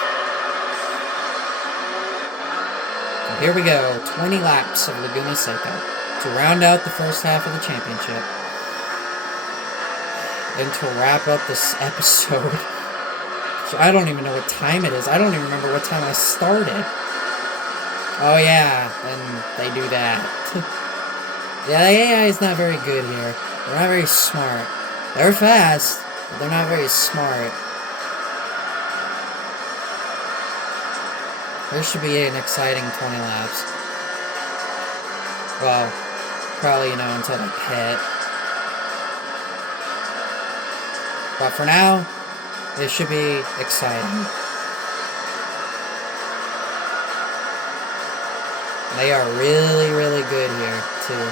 So here we go. 20 laps of Laguna Seca to round out the first half of the championship. And to wrap up this episode. I don't even know what time it is. I don't even remember what time I started. Oh yeah, and they do that. Yeah, the AI is not very good here. They're not very smart. They're fast, but they're not very smart. There should be an exciting 20 laps. Well, probably, until they pit. But for now, it should be exciting. They are really, really good here, too.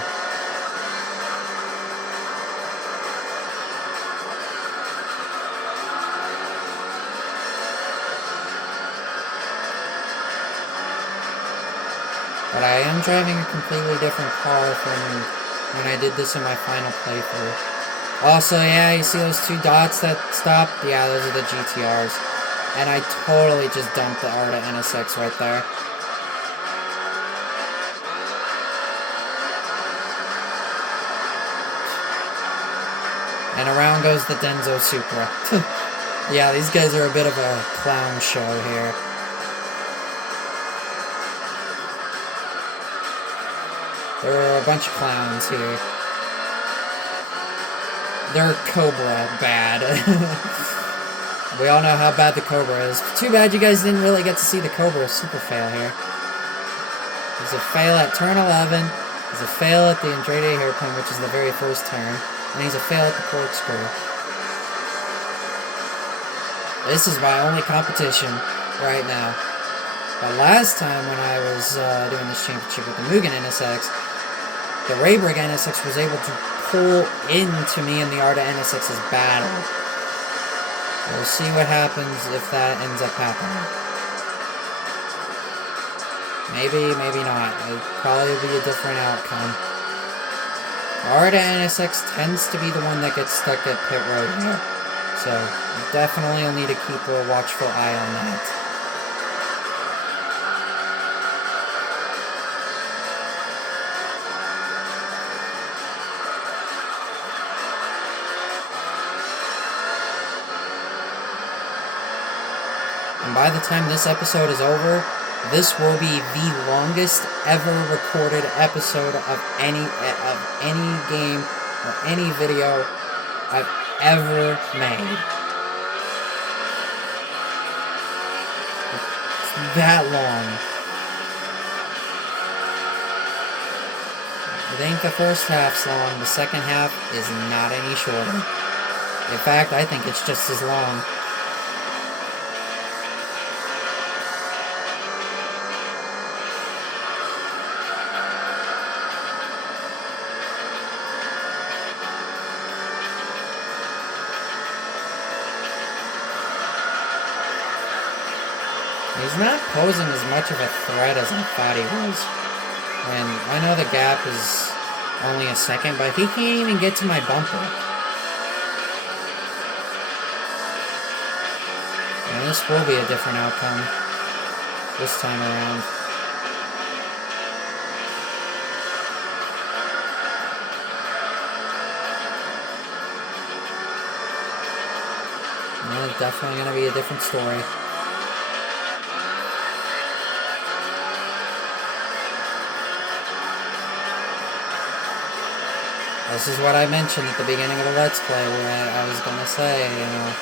But I am driving a completely different car from when I did this in my final playthrough. Also, yeah, you see those 2 dots that stop? Yeah, those are the GTRs. And I totally just dumped the Arda NSX right there. And around goes the Denso Supra. Yeah, these guys are a bit of a clown show here. There are a bunch of clowns here. They're Cobra bad. We all know how bad the Cobra is. Too bad you guys didn't really get to see the Cobra super fail here. There's a fail at turn 11. There's a fail at the Andrade hairpin, which is the very first turn. And he's a fail at the corkscrew. This is my only competition right now. But last time when I was doing this championship with the Mugen NSX, the Raybrigg NSX was able to pull into me in the Arda NSX's battle. We'll see what happens if that ends up happening. Maybe, maybe not. It'll probably be a different outcome. Arda NSX tends to be the one that gets stuck at pit road here. So, definitely will need to keep a watchful eye on that. And by the time this episode is over, this will be the longest ever recorded episode of any game or any video I've ever made. It's that long. I think the first half's long, the second half is not any shorter. In fact, I think it's just as long. He's not posing as much of a threat as I thought he was. And I know the gap is only a second, but he can't even get to my bumper. And this will be a different outcome this time around. And it's definitely going to be a different story. This is what I mentioned at the beginning of the Let's Play, where I was going to say, you know,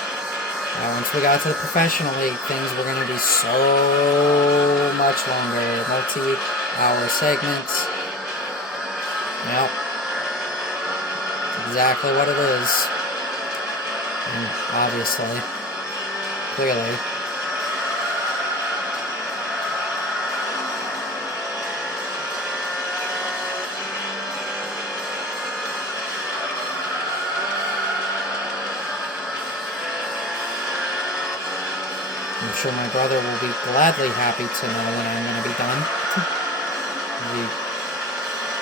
once we got to the professional league, things were going to be so much longer, multi-hour segments. Yep. Exactly what it is. And obviously, clearly, I'm sure my brother will be gladly happy to know when I'm going to be done. He'll be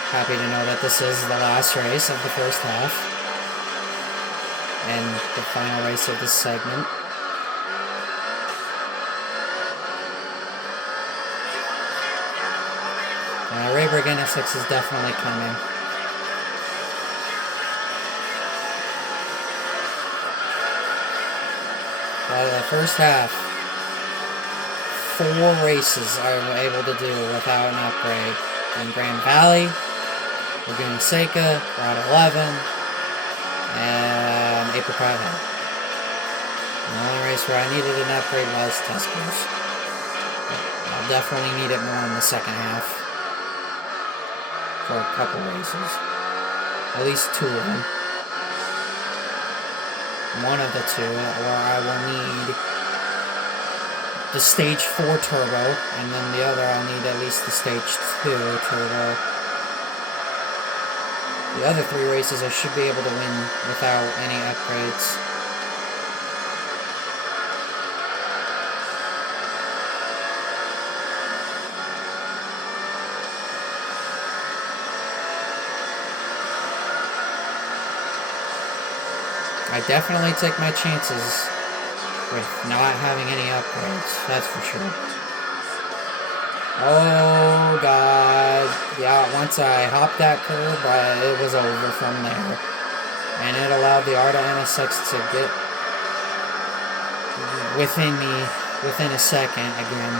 happy to know that this is the last race of the first half. And the final race of this segment. Rayburg NSX is definitely coming. Well, the first half, 4 races I was able to do without an upgrade. In Grand Valley, Laguna Seca, Route 11, and Apricot Hill. The only race where I needed an upgrade was Tuscars. I'll definitely need it more in the second half. For a couple races. At least 2 of them. One of the 2, or I will need the Stage 4 Turbo, and then the other I'll need at least the Stage 2 Turbo. The other 3 races I should be able to win without any upgrades. I definitely take my chances with not having any upgrades, that's for sure. Oh god. Yeah, once I hopped that curb, it was over from there. And it allowed the Arta NSX to get within me within a second again.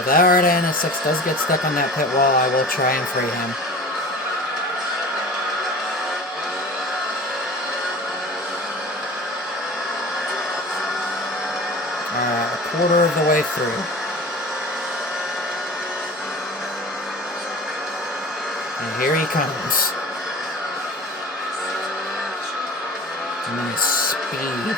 If that Arta NSX does get stuck on that pit wall, I will try and free him. A quarter of the way through. And here he comes. And then his speed.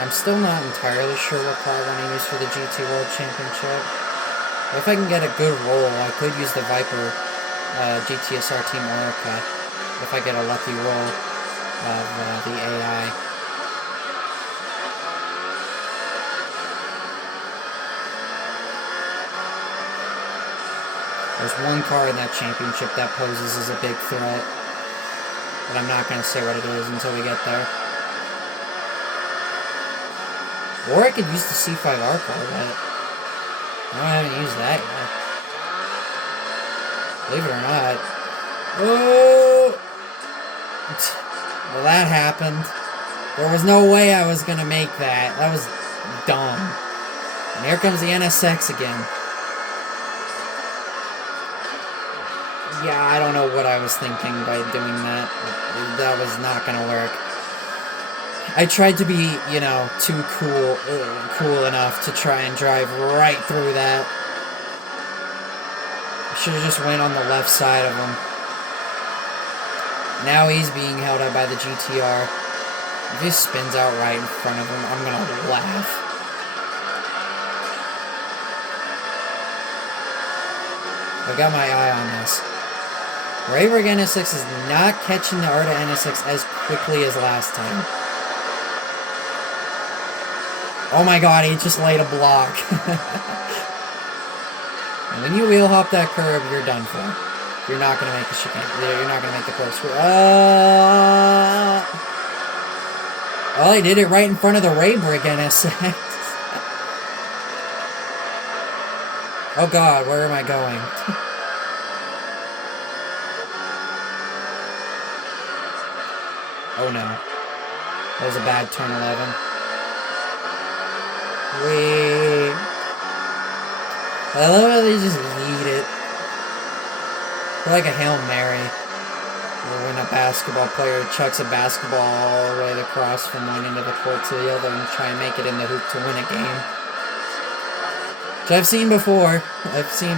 I'm still not entirely sure what car I want to use for the GT World Championship. If I can get a good roll, I could use the Viper GTSR Team Orica if I get a lucky roll of the AI. There's one car in that championship that poses as a big threat, but I'm not going to say what it is until we get there. Or I could use the C5R car, but I haven't used that yet. Believe it or not. Oh! Well, that happened. There was no way I was going to make that. That was dumb. And here comes the NSX again. Yeah, I don't know what I was thinking by doing that. That was not going to work. I tried to be, you know, too cool enough to try and drive right through that. I should have just went on the left side of him. Now he's being held up by the GTR. If he spins out right in front of him, I'm gonna laugh. I've got my eye on this. Rayburg NSX is not catching the Arta NSX as quickly as last time. Oh my god, he just laid a block. And when you wheel hop that curb, you're done for. You're not going to make the chicane. You're not going to make the close. Well, he did it right in front of the Rayburg NSX. Oh god, where am I going? Oh no. That was a bad turn 11. Wait. I love how they just yeet it. They're like a Hail Mary. Or when a basketball player chucks a basketball all the way across from one end of the court to the other and try and make it in the hoop to win a game. Which I've seen before. I've seen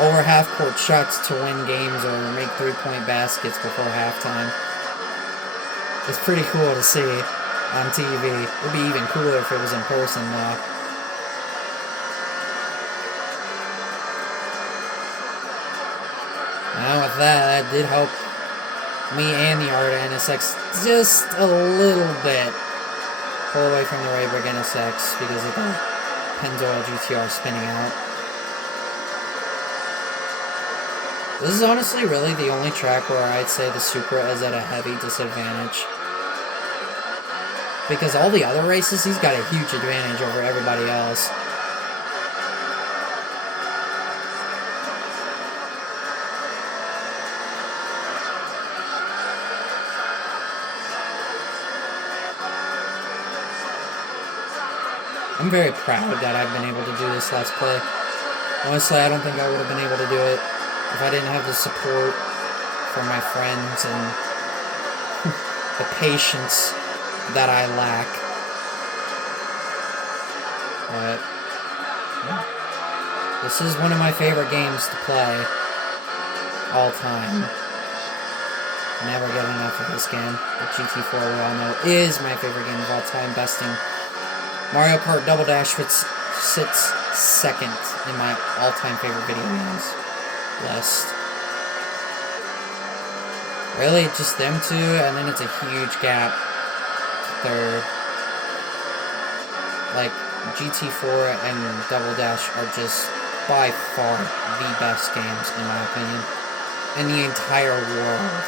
over half-court shots to win games or make three-point baskets before halftime. It's pretty cool to see on TV. It'd be even cooler if it was in person, though. Now with that did help me and the Arta NSX just a little bit pull away from the Rayburg NSX because of the Pennzoil GTR spinning out. This is honestly really the only track where I'd say the Supra is at a heavy disadvantage. Because all the other races, he's got a huge advantage over everybody else. I'm very proud that I've been able to do this Let's Play. Honestly, I don't think I would have been able to do it if I didn't have the support from my friends and the patience that I lack. But this is one of my favorite games to play all time. Never get enough of this game. The GT4, we all know, is my favorite game of all time, besting Mario Kart Double Dash, which sits second in my all-time favorite video games list. Really, just them two, and then it's a huge gap. Third. Like, GT4 and Double Dash are just by far the best games, in my opinion, in the entire world.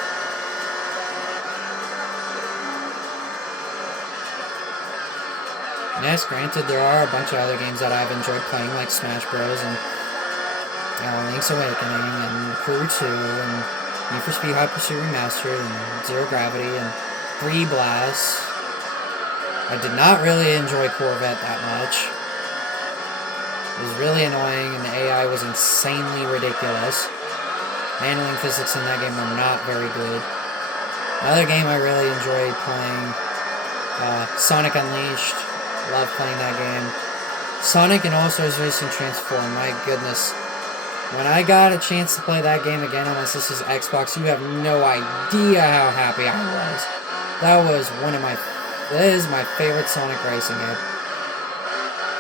Yes, granted, there are a bunch of other games that I've enjoyed playing, like Smash Bros. And Link's Awakening, and Crew 2, and Need for Speed Hot Pursuit Remastered, and Zero Gravity, and 3 Blasts. I did not really enjoy Corvette that much. It was really annoying, and the AI was insanely ridiculous. Handling physics in that game were not very good. Another game I really enjoyed playing, Sonic Unleashed. Love playing that game. Sonic and All-Stars Racing Transform, my goodness. When I got a chance to play that game again on my sister's Xbox, you have no idea how happy I was. That was that is my favorite Sonic racing game.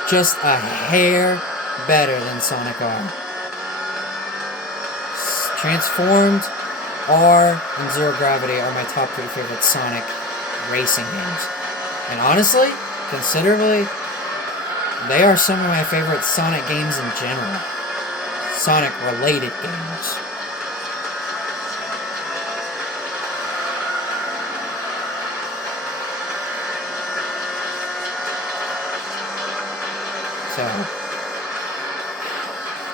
Just a hair better than Sonic R. Transformed, R, and Zero Gravity are my top 3 favorite Sonic racing games. And honestly, considerably, they are some of my favorite Sonic games in general. Sonic-related games. So,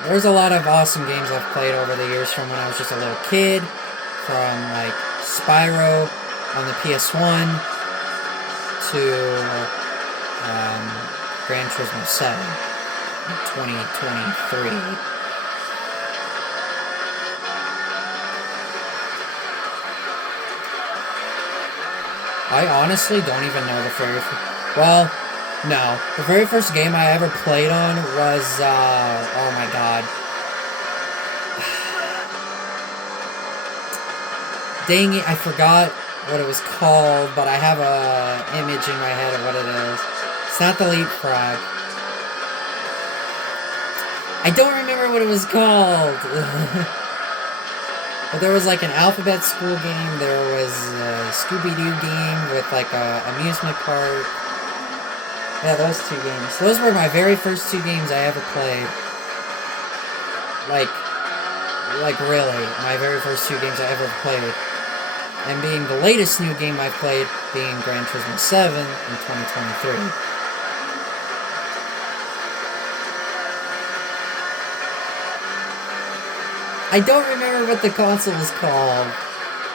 there's a lot of awesome games I've played over the years from when I was just a little kid. From, like, Spyro on the PS1 to Gran Turismo 7 in 2023. I honestly don't even know the very first... Well, no. The very first game I ever played on was, oh my god. Dang it, I forgot what it was called, but I have a image in my head of what it is. It's not the Leapfrog. I don't remember what it was called. But there was like an Alphabet School game, there was a Scooby-Doo game with like a amusement park. Yeah, those two games. Those were my very first two games I ever played. Like really, my very first two games I ever played. And being the latest new game I've played being Gran Turismo 7 in 2023. I don't remember what the console was called,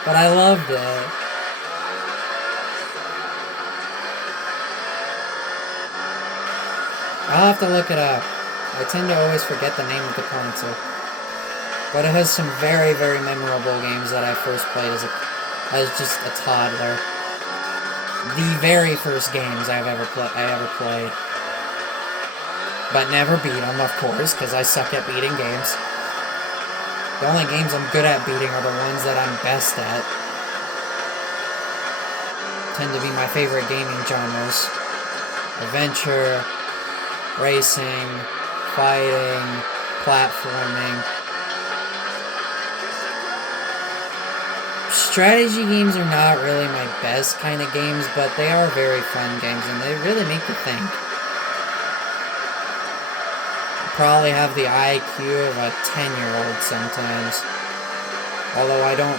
but I loved it. I'll have to look it up. I tend to always forget the name of the console. But it has some very, very memorable games that I first played as just a toddler. The very first games I ever played. But never beat them, of course, because I suck at beating games. The only games I'm good at beating are the ones that I'm best at. Tend to be my favorite gaming genres. Adventure, racing, fighting, platforming. Strategy games are not really my best kind of games, but they are very fun games, and they really make you think. Probably have the IQ of a 10-year-old sometimes. Although I don't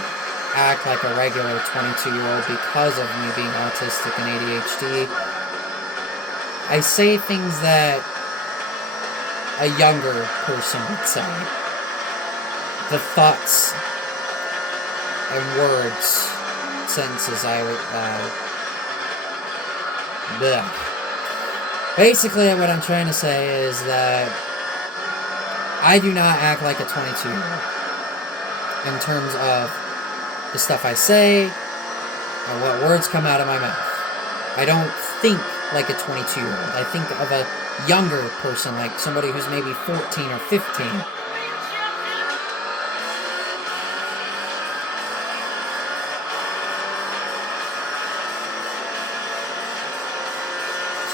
act like a regular 22-year-old because of me being autistic and ADHD. I say things that a younger person would say. The thoughts and words, sentences I would, Basically, what I'm trying to say is that I do not act like a 22-year-old in terms of the stuff I say and what words come out of my mouth. I don't think like a 22-year-old. I think of a younger person, like somebody who's maybe 14 or 15.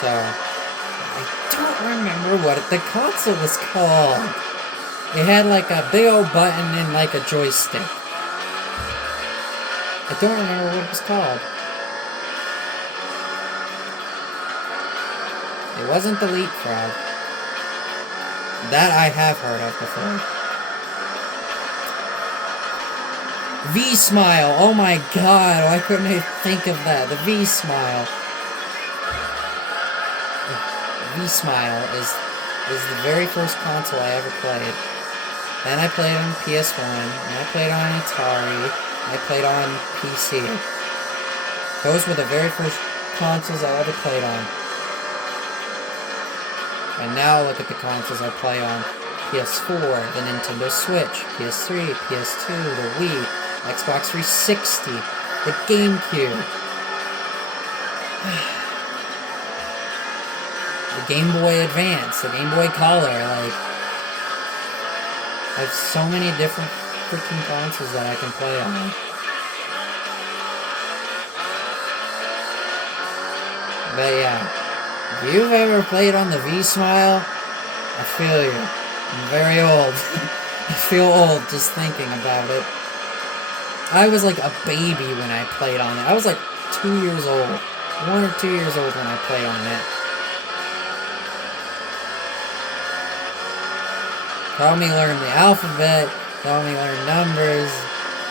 So, I don't remember what the console was called. It had like a big old button and like a joystick. I don't remember what it was called. It wasn't the Leapfrog. That I have heard of before. V-Smile! Oh my god, why couldn't I think of that? The V-Smile. V-Smile is the very first console I ever played. Then I played on PS1, and I played on Atari, and I played on PC. Those were the very first consoles I ever played on. And now look at the consoles I play on. PS4, the Nintendo Switch, PS3, PS2, the Wii, Xbox 360, the GameCube. The Game Boy Advance, the Game Boy Color, like... I have so many different freaking consoles that I can play on. But yeah, if you've ever played on the V-Smile, I feel you. I'm very old. I feel old just thinking about it. I was like a baby when I played on it. I was like 2 years old. 1 or 2 years old when I played on it. To help me learn the alphabet, to help me learn numbers,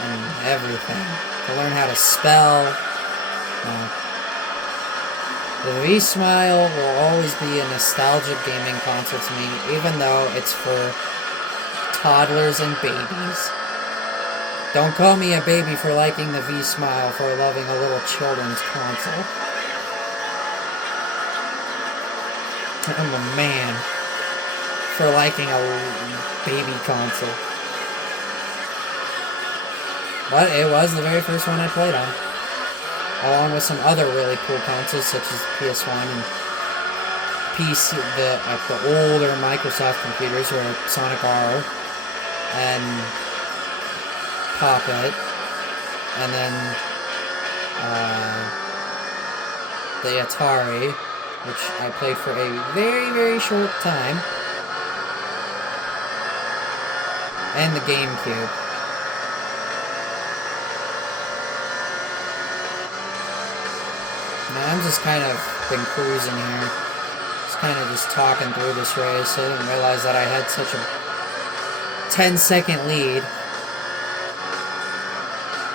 and everything. To learn how to spell. The V-Smile will always be a nostalgic gaming console to me, even though it's for toddlers and babies. Don't call me a baby for liking the V-Smile, for loving a little children's console. I'm a man for liking a baby console. But it was the very first one I played on. Along with some other really cool consoles such as PS1 and PC, the older Microsoft computers were Sonic R and Pop-It, and then the Atari, which I played for a very, very short time, and the GameCube. Now, I'm just kind of been cruising here. Just kind of just talking through this race. I didn't realize that I had such a 10-second lead.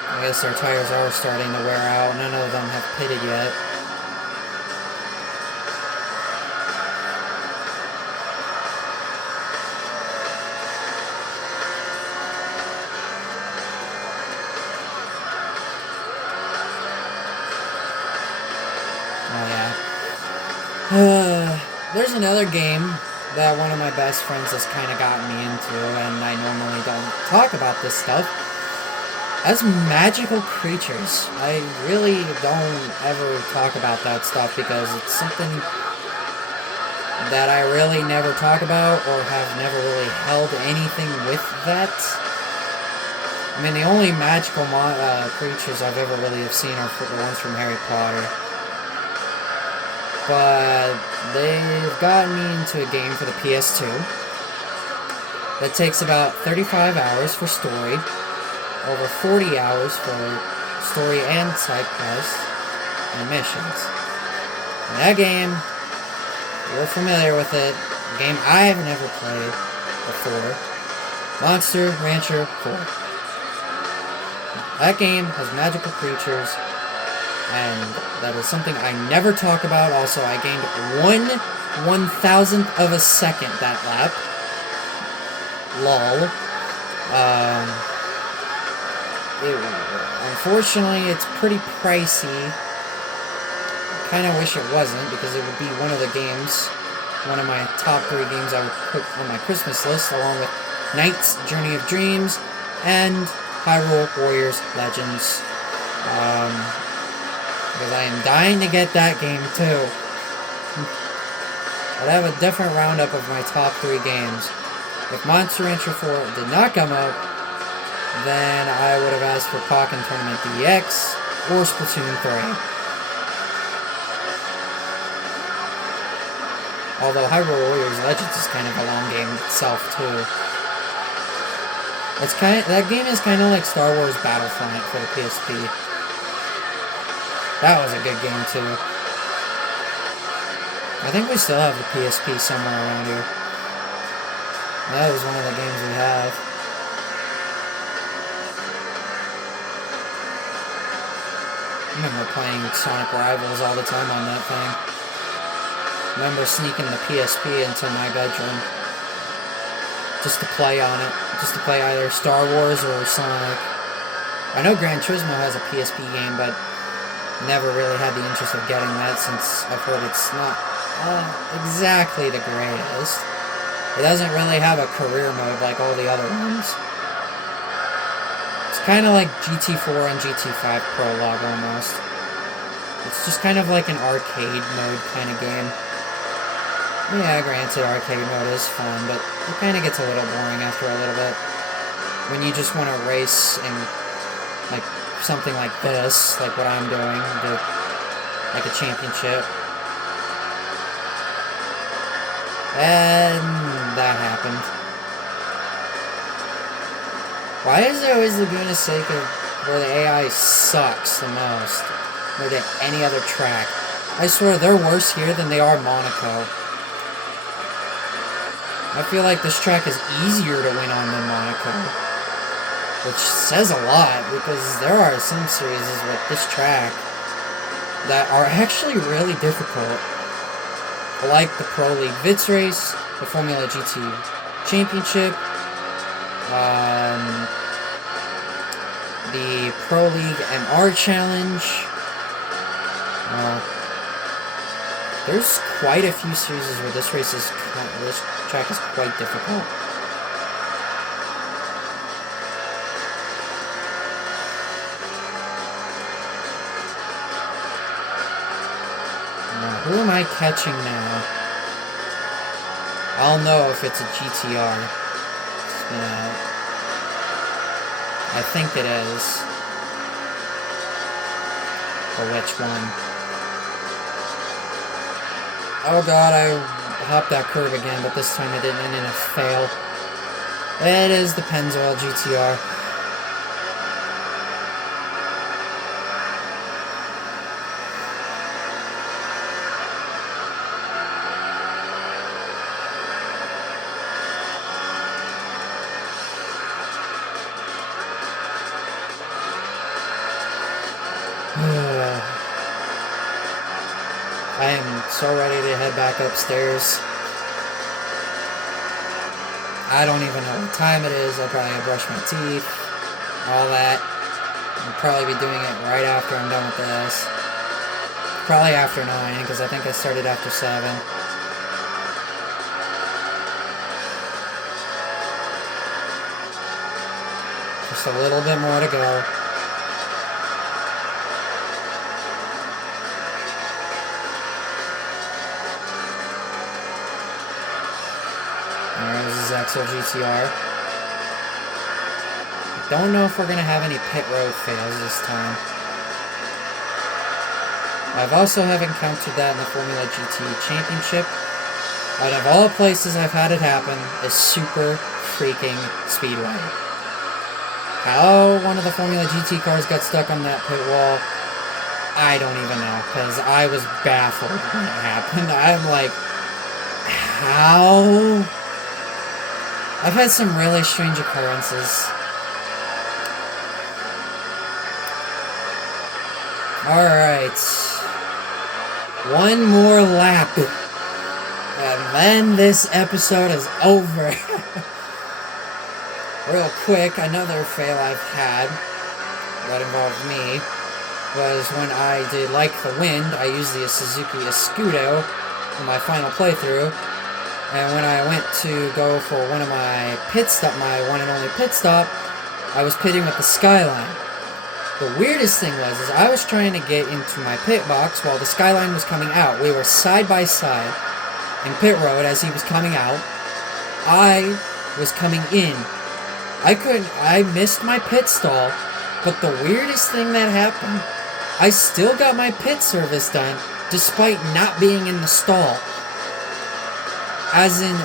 I guess their tires are starting to wear out. None of them have pitted yet. There's another game that one of my best friends has kind of gotten me into, and I normally don't talk about this stuff. That's magical creatures. I really don't ever talk about that stuff because it's something that I really never talk about or have never really held anything with that. I mean, the only magical creatures I've ever really have seen are the ones from Harry Potter. But they've gotten me into a game for the PS2 that takes about 35 hours for story, over 40 hours for story and side quests and missions. And that game, you're familiar with it, a game I've never played before, Monster Rancher 4. That game has magical creatures, and that is something I never talk about. Also, I gained 1/1000th of a second that lap. Lol. Unfortunately, it's pretty pricey. I kind of wish it wasn't, because it would be one of the games, one of my top 3 games I would put on my Christmas list, along with Knight's Journey of Dreams and Hyrule Warriors Legends. Because I am dying to get that game too. I'd have a different roundup of my top 3 games. If Monster Rancher 4 did not come up, then I would have asked for Pokken Tournament DX or Splatoon 3. Although Hyrule Warriors Legends is kind of a long game itself too. That game is kind of like Star Wars Battlefront for the PSP. That was a good game, too. I think we still have the PSP somewhere around here. That was one of the games we have. I remember playing Sonic Rivals all the time on that thing. I remember sneaking the PSP into my bedroom just to play on it. Just to play either Star Wars or Sonic. I know Gran Turismo has a PSP game, but never really had the interest of getting that, since I've heard it's not exactly the greatest. It doesn't really have a career mode like all the other ones. It's kind of like GT4 and GT5 Prologue almost. It's just kind of like an arcade mode kind of game. Yeah, granted, arcade mode is fun, but it kind of gets a little boring after a little bit. When you just want to race and, like, something like this, like what I'm doing, like a championship. And that happened. Why is there always Laguna Seca where the AI sucks the most more than any other track? I swear they're worse here than they are Monaco. I feel like this track is easier to win on than Monaco, which says a lot because there are some series with this track that are actually really difficult, like the Pro League Vits Race, the Formula GT Championship, the Pro League MR Challenge. There's quite a few series where this track is quite difficult. Who am I catching now? I'll know if it's a GTR. I think it is. Or which one? Oh god, I hopped that curve again, but this time it didn't end in a fail. It is the Pennzoil GTR. I am so ready to head back upstairs. I don't even know what time it is. I'll probably brush my teeth, all that. I'll probably be doing it right after I'm done with this. Probably after 9, because I think I started after 7. Just a little bit more to go. Axel GTR. Don't know if we're gonna have any pit road fails this time. I've also have encountered that in the Formula GT Championship. Out of all places I've had it happen is Super freaking Speedway. How one of the Formula GT cars got stuck on that pit wall, I don't even know, because I was baffled when it happened. I'm like, how? I've had some really strange occurrences. Alright. One more lap. And then this episode is over. Real quick, another fail I've had that involved me was when I did Like the Wind. I used the Suzuki Escudo in my final playthrough. And when I went to go for one of my my one and only pit stop, I was pitting with the Skyline. The weirdest thing was I was trying to get into my pit box while the Skyline was coming out. We were side by side in pit road as he was coming out. I was coming in. I missed my pit stall, but the weirdest thing that happened, I still got my pit service done despite not being in the stall. As in,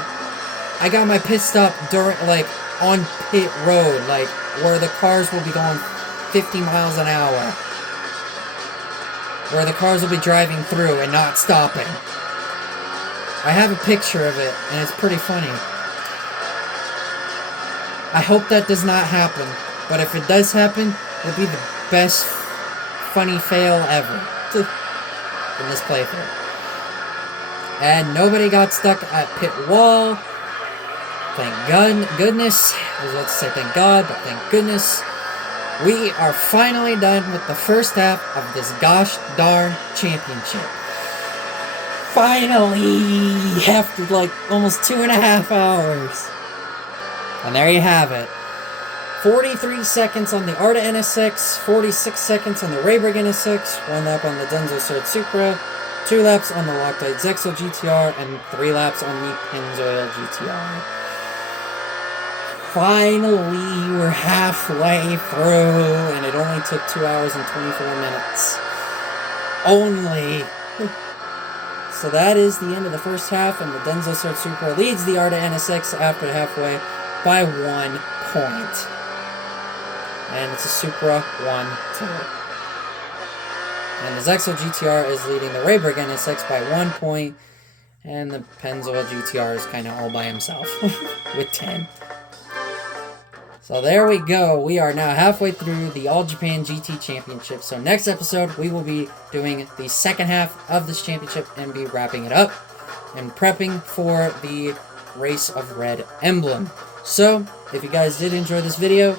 I got my pit stop during, like, on pit road, like, where the cars will be going 50 miles an hour. Where the cars will be driving through and not stopping. I have a picture of it, and it's pretty funny. I hope that does not happen, but if it does happen, it'll be the best funny fail ever in this playthrough. And nobody got stuck at pit wall. Thank goodness. I was about to say thank God, but thank goodness. We are finally done with the first half of this gosh darn championship. Finally! After like almost 2.5 hours. And there you have it. 43 seconds on the Arta NSX, 46 seconds on the Rayburg NSX, 1 lap on the Denso Sword Supra, 2 laps on the Loctite Zexel GTR, and 3 laps on the Pennzoil GTR. Finally, we're halfway through, and it only took 2 hours and 24 minutes. Only. So that is the end of the first half, and the Denso Sword Supra leads the Arta NSX after halfway by 1 point. And it's a Supra 1-2. And the Zexel GTR is leading the Rayburg NSX by 1 point. And the Pennzoil GTR is kind of all by himself with 10. So there we go. We are now halfway through the All Japan GT Championship. So next episode, we will be doing the second half of this championship and be wrapping it up and prepping for the Race of Red Emblem. So, if you guys did enjoy this video,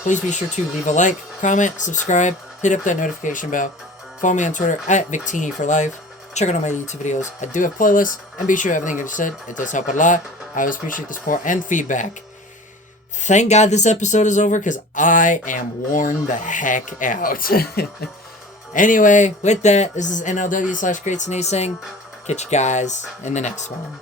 please be sure to leave a like, comment, subscribe, hit up that notification bell, follow me on Twitter at Victini for life, check out all my YouTube videos. I do have playlists, and be sure everything I just said, it does help a lot. I always appreciate the support and feedback. Thank God this episode is over, because I am worn the heck out. Anyway, with that, this is NLW/GreatSnake saying, catch you guys in the next one.